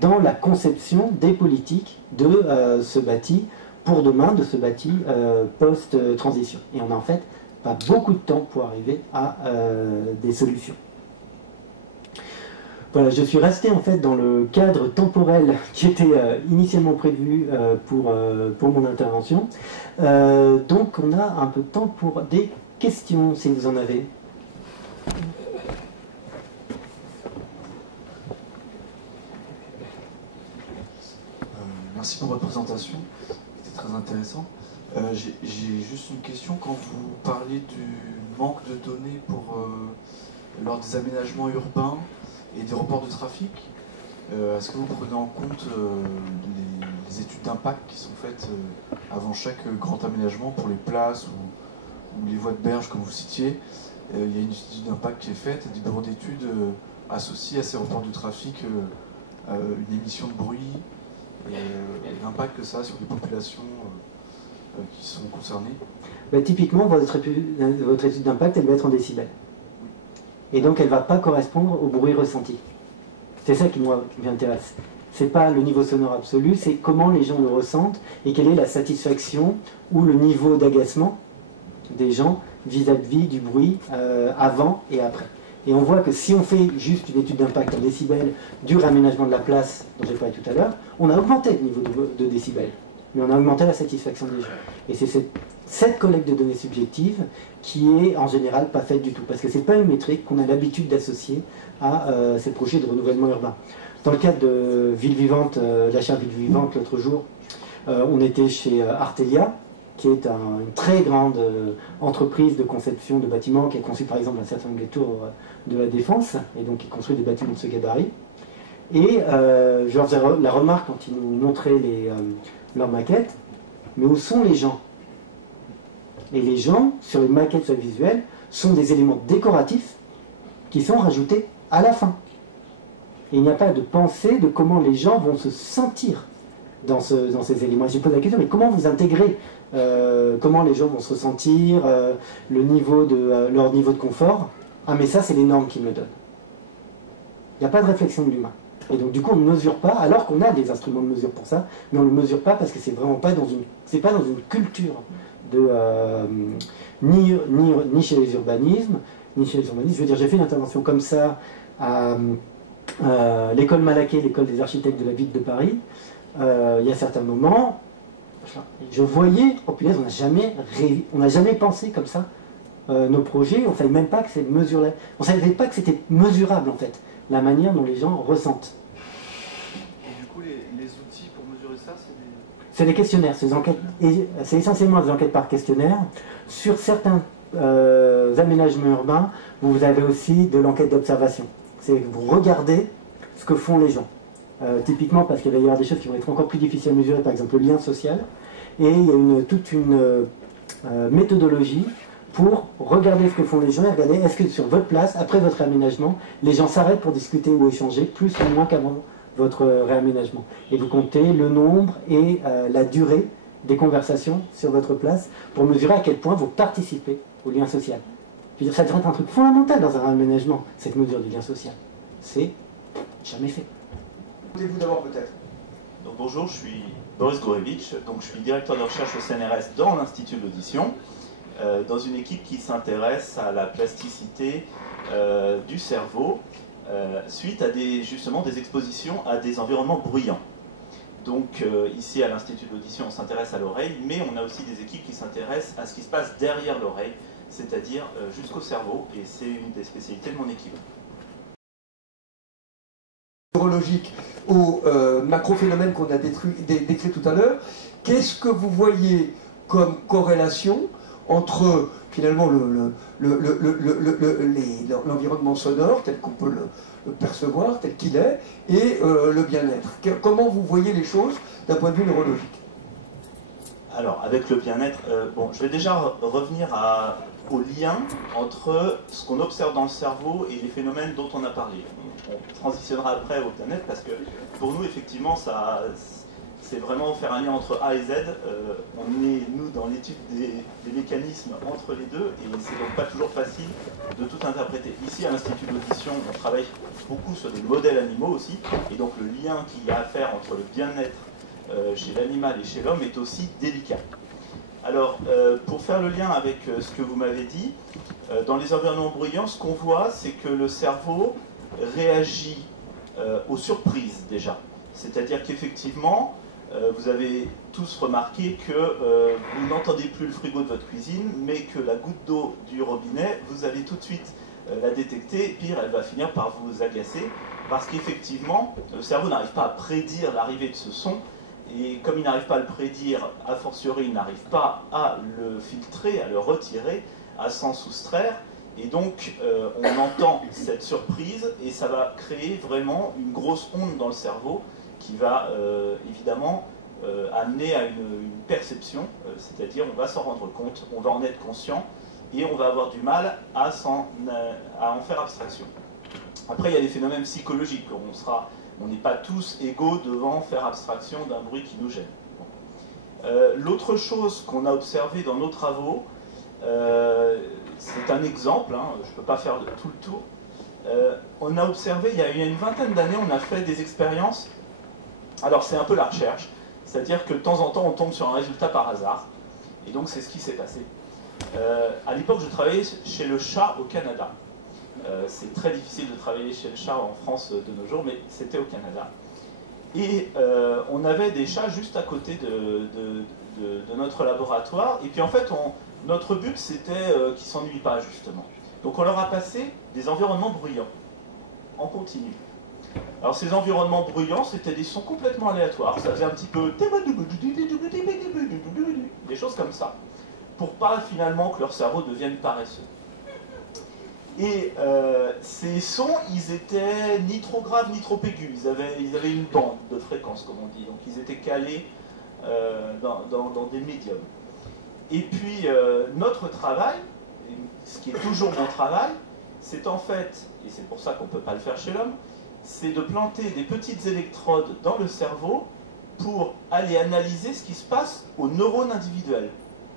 dans la conception des politiques de ce bâti pour demain, de ce bâti post-transition. Et on n'a en fait pas beaucoup de temps pour arriver à des solutions. Voilà, je suis resté en fait dans le cadre temporel qui était initialement prévu pour mon intervention. Donc on a un peu de temps pour des questions, si vous en avez. Merci pour votre présentation, c'était très intéressant. J'ai juste une question. Quand vous parlez du manque de données lors des aménagements urbains et des reports de trafic, est-ce que vous prenez en compte les études d'impact qui sont faites avant chaque grand aménagement pour les places ou les voies de berge, comme vous citiez? Il y a une étude d'impact qui est faite, des bureaux d'études associent à ces reports de trafic une émission de bruit et l'impact que ça a sur les populations qui sont concernées. Ben, typiquement, votre étude d'impact, elle va être en décibels. Et donc, elle ne va pas correspondre au bruit ressenti. C'est ça qui m'intéresse. Ce n'est pas le niveau sonore absolu, c'est comment les gens le ressentent et quelle est la satisfaction ou le niveau d'agacement des gens vis-à-vis du bruit avant et après. Et on voit que si on fait juste une étude d'impact en décibels du réaménagement de la place, dont j'ai parlé tout à l'heure, on a augmenté le niveau de décibels. Mais on a augmenté la satisfaction des gens. Et c'est cette collecte de données subjectives qui est en général pas faite du tout. Parce que ce n'est pas une métrique qu'on a l'habitude d'associer à ces projets de renouvellement urbain. Dans le cadre de Ville Vivante, l'achat Ville Vivante, l'autre jour, on était chez Artelia, qui est une très grande entreprise de conception de bâtiments, qui a conçu par exemple un certain nombre de tours de la Défense, et donc qui construit des bâtiments de ce gabarit. Et je leur faisais la remarque quand ils nous montraient leurs maquettes, mais où sont les gens? Et les gens, sur les maquettes, sur les visuels, sont des éléments décoratifs qui sont rajoutés à la fin. Et il n'y a pas de pensée de comment les gens vont se sentir dans ces éléments. J'ai posé la question, mais comment vous intégrez comment les gens vont se ressentir, leur niveau de confort? Ah, mais ça, c'est les normes qui me le donnent. Il n'y a pas de réflexion de l'humain. Et donc, du coup, on ne mesure pas, alors qu'on a des instruments de mesure pour ça, mais on ne le mesure pas parce que c'est vraiment pas dans une culture ni chez les urbanismes, ni chez les urbanistes. Je veux dire, j'ai fait une intervention comme ça à l'école Malaquais, l'école des architectes de la ville de Paris. Il y a certains moments, je voyais, oh punaise, on n'a jamais pensé comme ça nos projets, on ne savait même pas que c'est mesurable. On ne savait pas que c'était mesurable en fait, la manière dont les gens ressentent. Et du coup, les outils pour mesurer ça, c'est des questionnaires, c'est essentiellement des enquêtes par questionnaire. Sur certains aménagements urbains, vous avez aussi de l'enquête d'observation. C'est que vous regardez ce que font les gens. Typiquement parce qu'il va y avoir des choses qui vont être encore plus difficiles à mesurer, par exemple le lien social, et il y a toute une méthodologie pour regarder ce que font les gens et regarder est-ce que sur votre place, après votre réaménagement, les gens s'arrêtent pour discuter ou échanger plus ou moins qu'avant votre réaménagement. Et vous comptez le nombre et la durée des conversations sur votre place pour mesurer à quel point vous participez au lien social. Je veux dire, ça devrait être un truc fondamental dans un réaménagement, cette mesure du lien social. C'est jamais fait. Vous d'abord peut-être. Donc bonjour, je suis Boris Gourevitch, donc je suis directeur de recherche au CNRS dans l'Institut de l'audition, dans une équipe qui s'intéresse à la plasticité du cerveau suite à justement des expositions à des environnements bruyants. Donc ici à l'Institut de l'audition on s'intéresse à l'oreille, mais on a aussi des équipes qui s'intéressent à ce qui se passe derrière l'oreille, c'est-à-dire jusqu'au cerveau, et c'est une des spécialités de mon équipe. Neurologique aux macrophénomènes qu'on a décrits tout à l'heure, qu'est-ce que vous voyez comme corrélation entre finalement l'environnement sonore tel qu'on peut le percevoir, tel qu'il est, et le bien-être? Comment vous voyez les choses d'un point de vue neurologique? Alors, avec le bien-être, bon, je vais déjà revenir au lien entre ce qu'on observe dans le cerveau et les phénomènes dont on a parlé. On transitionnera après au bien-être parce que pour nous, effectivement, c'est vraiment faire un lien entre A et Z. On est, nous, dans l'étude des mécanismes entre les deux et c'est donc pas toujours facile de tout interpréter. Ici, à l'Institut d'audition, on travaille beaucoup sur des modèles animaux aussi et donc le lien qu'il y a à faire entre le bien-être chez l'animal et chez l'homme est aussi délicat. Alors, pour faire le lien avec ce que vous m'avez dit, dans les environnements bruyants, ce qu'on voit, c'est que le cerveau réagit aux surprises déjà. C'est-à-dire qu'effectivement, vous avez tous remarqué que vous n'entendez plus le frigo de votre cuisine, mais que la goutte d'eau du robinet, vous allez tout de suite la détecter, pire, elle va finir par vous agacer, parce qu'effectivement, le cerveau n'arrive pas à prédire l'arrivée de ce son, et comme il n'arrive pas à le prédire, a fortiori, il n'arrive pas à le filtrer, à le retirer, à s'en soustraire, et donc on entend cette surprise, et ça va créer vraiment une grosse onde dans le cerveau, qui va évidemment amener à une perception, c'est-à-dire on va s'en rendre compte, on va en être conscient, et on va avoir du mal à en faire abstraction. Après, il y a des phénomènes psychologiques, on n'est pas tous égaux devant faire abstraction d'un bruit qui nous gêne. Bon. L'autre chose qu'on a observé dans nos travaux, c'est un exemple, hein, je ne peux pas faire tout le tour, on a observé, il y a une vingtaine d'années, on a fait des expériences. Alors c'est un peu la recherche, c'est-à-dire que de temps en temps on tombe sur un résultat par hasard, et donc c'est ce qui s'est passé. À l'époque je travaillais chez le chat au Canada. C'est très difficile de travailler chez le chat en France de nos jours, mais c'était au Canada. Et on avait des chats juste à côté de notre laboratoire. Et puis en fait, notre but, c'était qu'ils ne s'ennuient pas, justement. Donc on leur a passé des environnements bruyants, en continu. Alors ces environnements bruyants, c'était des sons complètement aléatoires. Ça faisait un petit peu... des choses comme ça, pour pas finalement que leur cerveau devienne paresseux. Et ces sons, ils étaient ni trop graves ni trop aigus. Ils avaient une bande de fréquence, comme on dit. Donc ils étaient calés dans des médiums. Et puis notre travail, ce qui est toujours mon travail, c'est en fait, et c'est pour ça qu'on ne peut pas le faire chez l'homme, c'est de planter des petites électrodes dans le cerveau pour aller analyser ce qui se passe aux neurones individuels.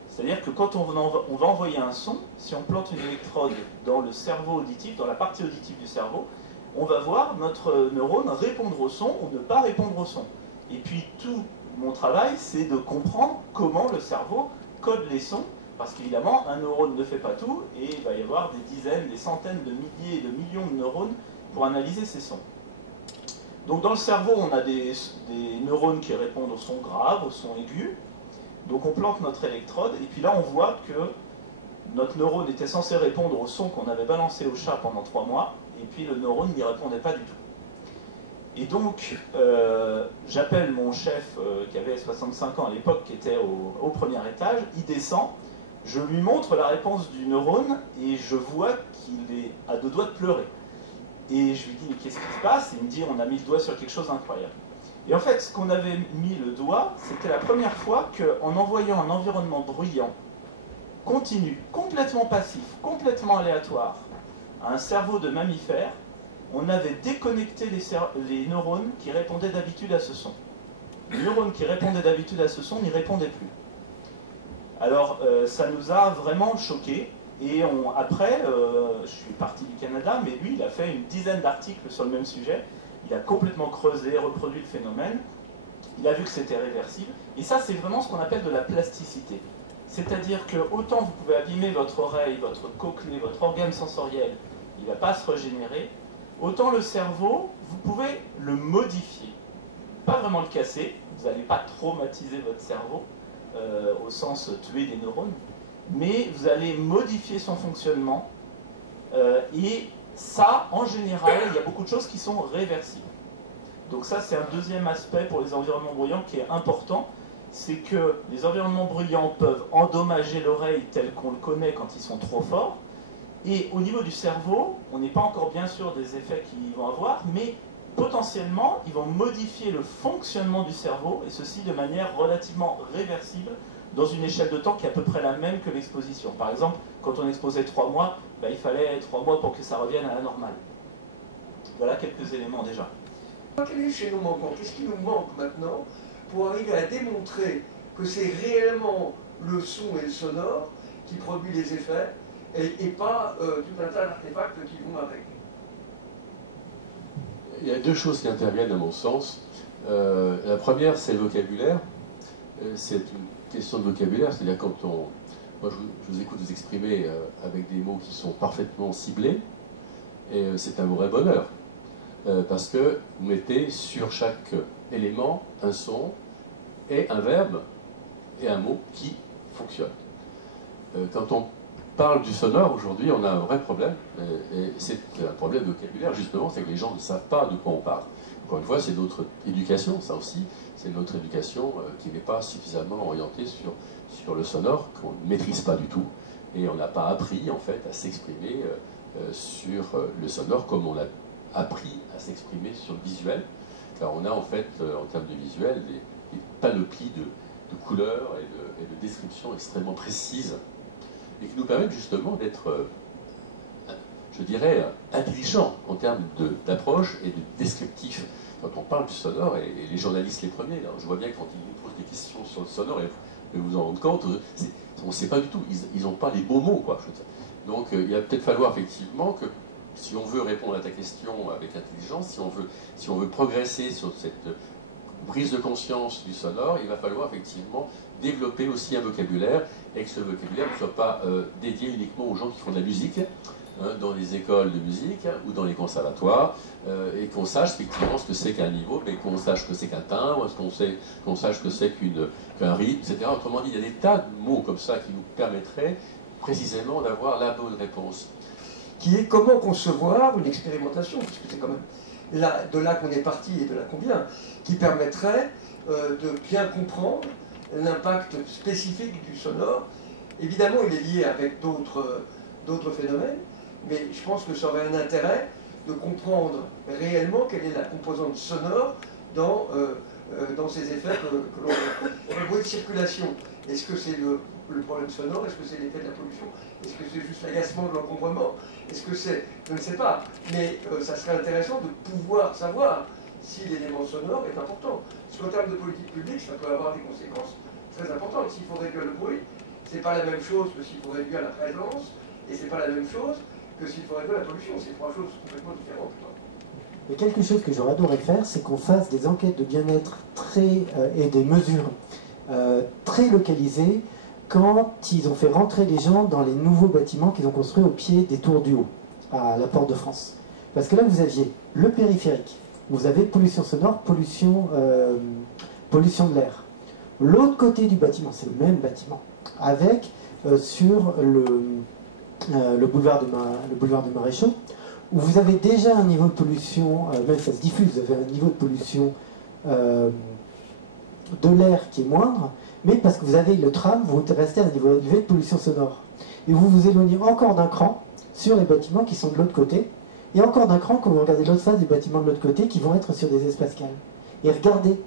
C'est-à-dire que quand on va envoyer un son, si on plante une électrode dans le cerveau auditif, dans la partie auditive du cerveau, on va voir notre neurone répondre au son ou ne pas répondre au son. Et puis tout mon travail, c'est de comprendre comment le cerveau code les sons, parce qu'évidemment, un neurone ne fait pas tout, et il va y avoir des dizaines, des centaines de milliers et de millions de neurones pour analyser ces sons. Donc dans le cerveau, on a des neurones qui répondent au son grave, au son aigu. Donc on plante notre électrode, et puis là on voit que notre neurone était censé répondre au son qu'on avait balancé au chat pendant 3 mois, et puis le neurone n'y répondait pas du tout. Et donc j'appelle mon chef qui avait 65 ans à l'époque, qui était au premier étage, il descend, je lui montre la réponse du neurone, et je vois qu'il est à 2 doigts de pleurer. Et je lui dis, mais qu'est-ce qui se passe? Il me dit, on a mis le doigt sur quelque chose d'incroyable. Et en fait, ce qu'on avait mis le doigt, c'était la première fois qu'en envoyant un environnement bruyant, continu, complètement passif, complètement aléatoire, à un cerveau de mammifère, on avait déconnecté les neurones qui répondaient d'habitude à ce son. Les neurones qui répondaient d'habitude à ce son n'y répondaient plus. Alors, ça nous a vraiment choqués. Et après, je suis parti du Canada, mais lui, il a fait une dizaine d'articles sur le même sujet. Il a complètement creusé, reproduit le phénomène. Il a vu que c'était réversible. Et ça, c'est vraiment ce qu'on appelle de la plasticité. C'est-à-dire que autant vous pouvez abîmer votre oreille, votre cochlée, votre organe sensoriel, il ne va pas se régénérer, autant le cerveau, vous pouvez le modifier. Pas vraiment le casser, vous n'allez pas traumatiser votre cerveau, au sens tuer des neurones, mais vous allez modifier son fonctionnement, et ça, en général, il y a beaucoup de choses qui sont réversibles. Donc ça, c'est un deuxième aspect pour les environnements bruyants qui est important, c'est que les environnements bruyants peuvent endommager l'oreille telle qu'on le connaît quand ils sont trop forts, et au niveau du cerveau, on n'est pas encore bien sûr des effets qu'ils vont avoir, mais potentiellement, ils vont modifier le fonctionnement du cerveau, et ceci de manière relativement réversible, dans une échelle de temps qui est à peu près la même que l'exposition. Par exemple, quand on exposait 3 mois, il fallait 3 mois pour que ça revienne à la normale. Voilà quelques éléments déjà. Quel est chez nous manquant? Qu'est-ce qui nous manque maintenant pour arriver à démontrer que c'est réellement le son et le sonore qui produit les effets et pas tout un tas d'artefacts qui vont avec? Il y a 2 choses qui interviennent à mon sens. La première, c'est le vocabulaire. C'est une question de vocabulaire, c'est-à-dire quand moi je vous écoute vous exprimer avec des mots qui sont parfaitement ciblés, et c'est un vrai bonheur, parce que vous mettez sur chaque élément un son et un verbe et un mot qui fonctionne. Quand on parle du sonore aujourd'hui, on a un vrai problème, et c'est un problème de vocabulaire justement, c'est que les gens ne savent pas de quoi on parle. Encore une fois, c'est notre éducation, ça aussi, c'est notre éducation qui n'est pas suffisamment orientée sur le sonore, qu'on ne maîtrise pas du tout, et on n'a pas appris en fait à s'exprimer sur le sonore comme on a appris à s'exprimer sur le visuel, car on a en fait, en termes de visuel, des panoplies de couleurs et de descriptions extrêmement précises, et qui nous permettent justement d'être, je dirais, intelligents en termes d'approche et de descriptif. Quand on parle du sonore, et les journalistes les premiers, alors je vois bien quand ils nous posent des questions sur le sonore, et vous vous en rendez compte, on ne sait pas du tout, ils n'ont pas les beaux mots, quoi. Donc il va peut-être falloir effectivement que, si on veut répondre à ta question avec intelligence, si on veut progresser sur cette prise de conscience du sonore, il va falloir effectivement développer aussi un vocabulaire, et que ce vocabulaire ne soit pas dédié uniquement aux gens qui font de la musique, dans les écoles de musique ou dans les conservatoires, et qu'on sache effectivement ce que c'est qu'un niveau, mais qu'on sache ce que c'est qu'un timbre, qu'on sache ce que c'est qu'un rythme, etc. Autrement dit, il y a des tas de mots comme ça qui nous permettraient précisément d'avoir la bonne réponse. Qui est comment concevoir une expérimentation, puisque c'est quand même là, de là qu'on est parti et de là qu'on vient, qui permettrait de bien comprendre l'impact spécifique du sonore. Évidemment, il est lié avec d'autres phénomènes, mais je pense que ça aurait un intérêt de comprendre réellement quelle est la composante sonore dans ces effets que l'on a. Le bruit de circulation, est-ce que c'est le problème sonore? Est-ce que c'est l'effet de la pollution? Est-ce que c'est juste l'agacement de l'encombrement? Est-ce que c'est... Je ne sais pas. Mais ça serait intéressant de pouvoir savoir si l'élément sonore est important. Parce qu'en termes de politique publique, ça peut avoir des conséquences très importantes. S'il faut réduire le bruit, c'est pas la même chose que s'il faut réduire la présence, et c'est pas la même chose que s'il faut réduire la pollution. C'est trois choses complètement différentes. Mais quelque chose que j'aurais adoré faire, c'est qu'on fasse des enquêtes de bien-être et des mesures très localisées quand ils ont fait rentrer les gens dans les nouveaux bâtiments qu'ils ont construits au pied des tours du Haut, à la Porte de France. Parce que là, vous aviez le périphérique, vous avez pollution sonore, pollution de l'air. L'autre côté du bâtiment, c'est le même bâtiment, avec sur le boulevard de Maréchaux, où vous avez déjà un niveau de pollution, même ça se diffuse, vous avez un niveau de pollution de l'air qui est moindre, mais parce que vous avez le tram, vous restez à un niveau élevé de pollution sonore. Et vous vous éloignez encore d'un cran sur les bâtiments qui sont de l'autre côté, et encore d'un cran quand vous regardez l'autre face des bâtiments de l'autre côté qui vont être sur des espaces calmes. Et regardez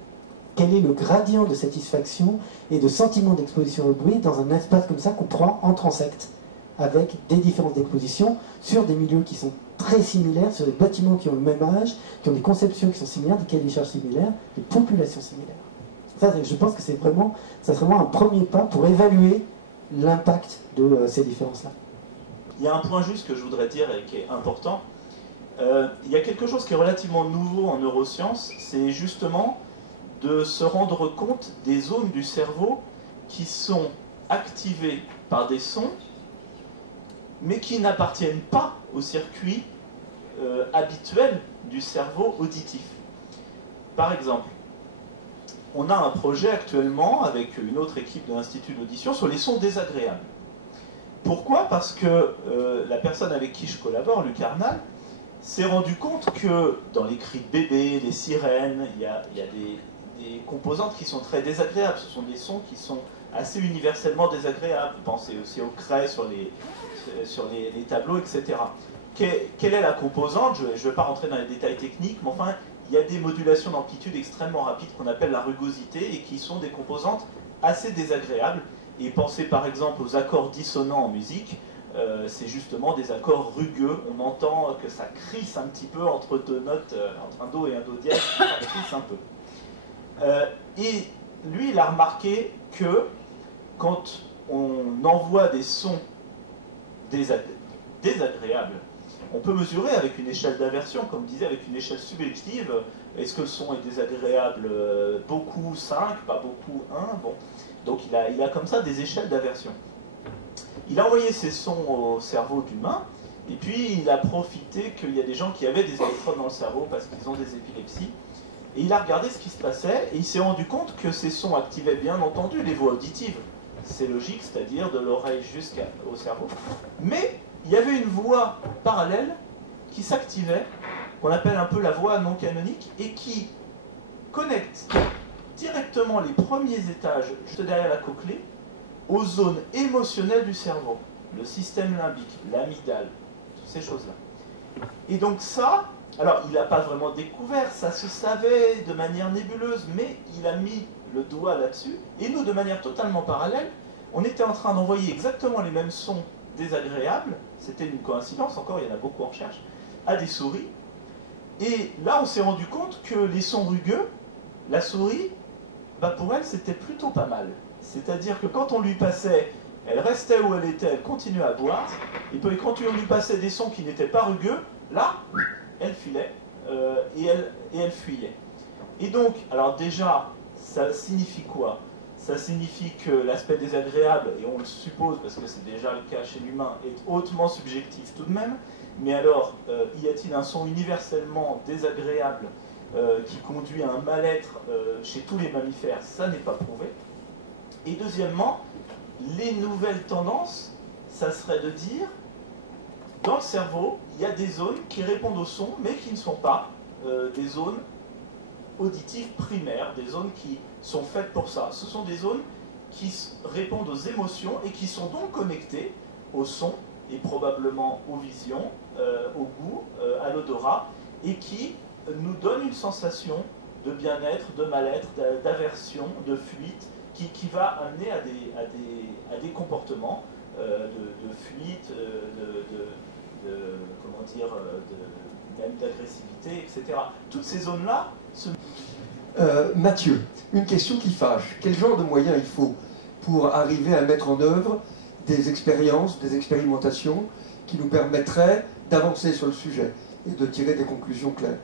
quel est le gradient de satisfaction et de sentiment d'exposition au bruit dans un espace comme ça qu'on prend en transect, avec des différences d'exposition sur des milieux qui sont très similaires, sur des bâtiments qui ont le même âge, qui ont des conceptions qui sont similaires, des cahiers des charges similaires, des populations similaires. Ça, je pense que ça serait vraiment un premier pas pour évaluer l'impact de ces différences-là. Il y a un point juste que je voudrais dire et qui est important. Il y a quelque chose qui est relativement nouveau en neurosciences, c'est justement de se rendre compte des zones du cerveau qui sont activées par des sons, mais qui n'appartiennent pas au circuit habituel du cerveau auditif. Par exemple, on a un projet actuellement avec une autre équipe de l'Institut d'audition sur les sons désagréables. Pourquoi? Parce que la personne avec qui je collabore, Luc Arnal, s'est rendu compte que dans les cris de bébé, les sirènes, il y a des composantes qui sont très désagréables. Ce sont des sons qui sont assez universellement désagréables. Pensez aussi aux craies sur les tableaux, etc. Quelle est la composante? Je ne vais pas rentrer dans les détails techniques, mais enfin, il y a des modulations d'amplitude extrêmement rapides qu'on appelle la rugosité et qui sont des composantes assez désagréables. Et pensez par exemple aux accords dissonants en musique, c'est justement des accords rugueux. On entend que ça crisse un petit peu entre deux notes, entre un do et un do dièse, ça crisse un peu. Et lui, il a remarqué que quand on envoie des sons désagréables, on peut mesurer avec une échelle d'aversion, comme disait, avec une échelle subjective. Est-ce que le son est désagréable? Beaucoup 5, pas beaucoup 1. Bon. Donc il a comme ça des échelles d'aversion. Il a envoyé ces sons au cerveau d'humain, et puis il a profité qu'il y a des gens qui avaient des électrodes dans le cerveau parce qu'ils ont des épilepsies. Et il a regardé ce qui se passait, et il s'est rendu compte que ces sons activaient bien entendu les voies auditives. C'est logique, c'est-à-dire de l'oreille jusqu'au cerveau. Mais il y avait une voie parallèle qui s'activait, qu'on appelle un peu la voie non canonique, et qui connecte directement les premiers étages, juste derrière la cochlée, aux zones émotionnelles du cerveau, le système limbique, l'amygdale, toutes ces choses-là. Et donc ça, alors il n'a pas vraiment découvert, ça se savait de manière nébuleuse, mais il a mis le doigt là-dessus, et nous, de manière totalement parallèle, on était en train d'envoyer exactement les mêmes sons désagréables, c'était une coïncidence, encore il y en a beaucoup en recherche, à des souris, et là on s'est rendu compte que les sons rugueux, la souris, pour elle c'était plutôt pas mal. C'est-à-dire que quand on lui passait, elle restait où elle était, elle continuait à boire, et puis quand on lui passait des sons qui n'étaient pas rugueux, là, elle filait, et elle fuyait. Et donc, alors déjà, ça signifie quoi? ça signifie que l'aspect désagréable, et on le suppose parce que c'est déjà le cas chez l'humain, est hautement subjectif tout de même. Mais alors, y a-t-il un son universellement désagréable qui conduit à un mal-être chez tous les mammifères? Ça n'est pas prouvé. Et deuxièmement, les nouvelles tendances, ça serait de dire, dans le cerveau, il y a des zones qui répondent au son, mais qui ne sont pas des zones auditives primaires, des zones qui sont faites pour ça. Ce sont des zones qui répondent aux émotions et qui sont donc connectées au son et probablement aux visions, au goût, à l'odorat, et qui nous donnent une sensation de bien-être, de mal-être, d'aversion, de fuite, qui va amener à des comportements de fuite, comment dire, même d'agressivité, etc. Toutes ces zones-là se... Mathieu, une question qui fâche. Quel genre de moyens il faut pour arriver à mettre en œuvre des expériences, des expérimentations qui nous permettraient d'avancer sur le sujet et de tirer des conclusions claires?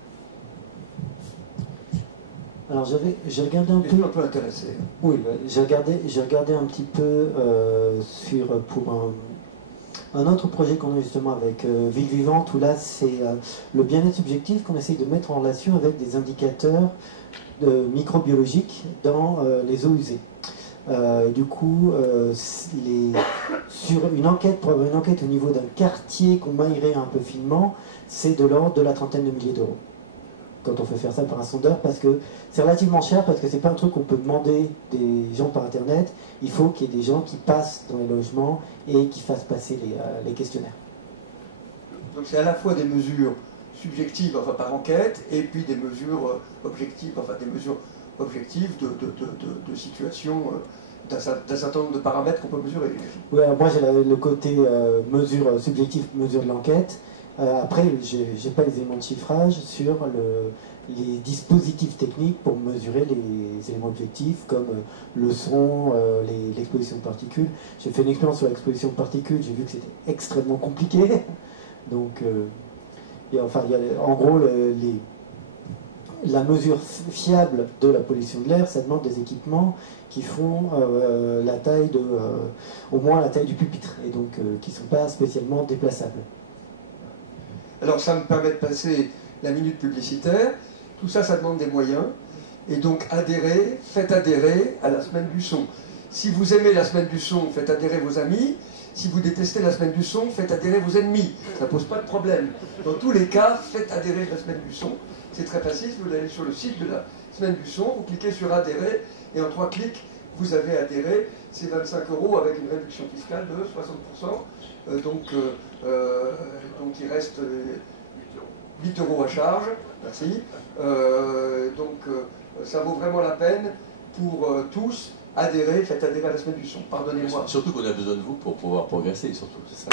Alors j'ai regardé un peu... un peu intéressé. Oui, j'ai regardé un petit peu pour un autre projet qu'on a justement avec Ville Vivante, où là c'est le bien-être subjectif qu'on essaye de mettre en relation avec des indicateurs microbiologiques dans les eaux usées. Du coup, sur une enquête, pour avoir une enquête au niveau d'un quartier qu'on maillerait un peu finement, c'est de l'ordre de la trentaine de milliers d'euros. Quand on fait faire ça par un sondeur, parce que c'est relativement cher, parce que c'est pas un truc qu'on peut demander des gens par internet. Il faut qu'il y ait des gens qui passent dans les logements et qui fassent passer les questionnaires. Donc c'est à la fois des mesures subjectives, enfin par enquête, et puis des mesures objectives, enfin des mesures objectives de situation, d'un certain nombre de paramètres qu'on peut mesurer. Ouais, moi j'ai le côté mesure subjective, mesure de l'enquête. Après, j'ai pas les éléments de chiffrage sur les dispositifs techniques pour mesurer les éléments objectifs, comme le son, l'exposition de particules. J'ai fait une expérience sur l'exposition de particules, j'ai vu que c'était extrêmement compliqué. Donc, en gros, la mesure fiable de la pollution de l'air, ça demande des équipements qui font la taille au moins la taille du pupitre, et donc qui ne sont pas spécialement déplaçables. Alors ça me permet de passer la minute publicitaire. Tout ça, ça demande des moyens. Et donc faites adhérer à la semaine du son. Si vous aimez la semaine du son, faites adhérer vos amis. Si vous détestez la semaine du son, faites adhérer vos ennemis. Ça ne pose pas de problème. Dans tous les cas, faites adhérer la semaine du son. C'est très facile, vous allez sur le site de la semaine du son, vous cliquez sur adhérer, et en 3 clics, vous avez adhéré. C'est 25 € avec une réduction fiscale de 60%. Donc il reste 8 € à charge. Merci. Ça vaut vraiment la peine pour tous. Adhérer, faites adhérer à la semaine du son. Pardonnez-moi. Surtout qu'on a besoin de vous pour pouvoir progresser, surtout, c'est ça.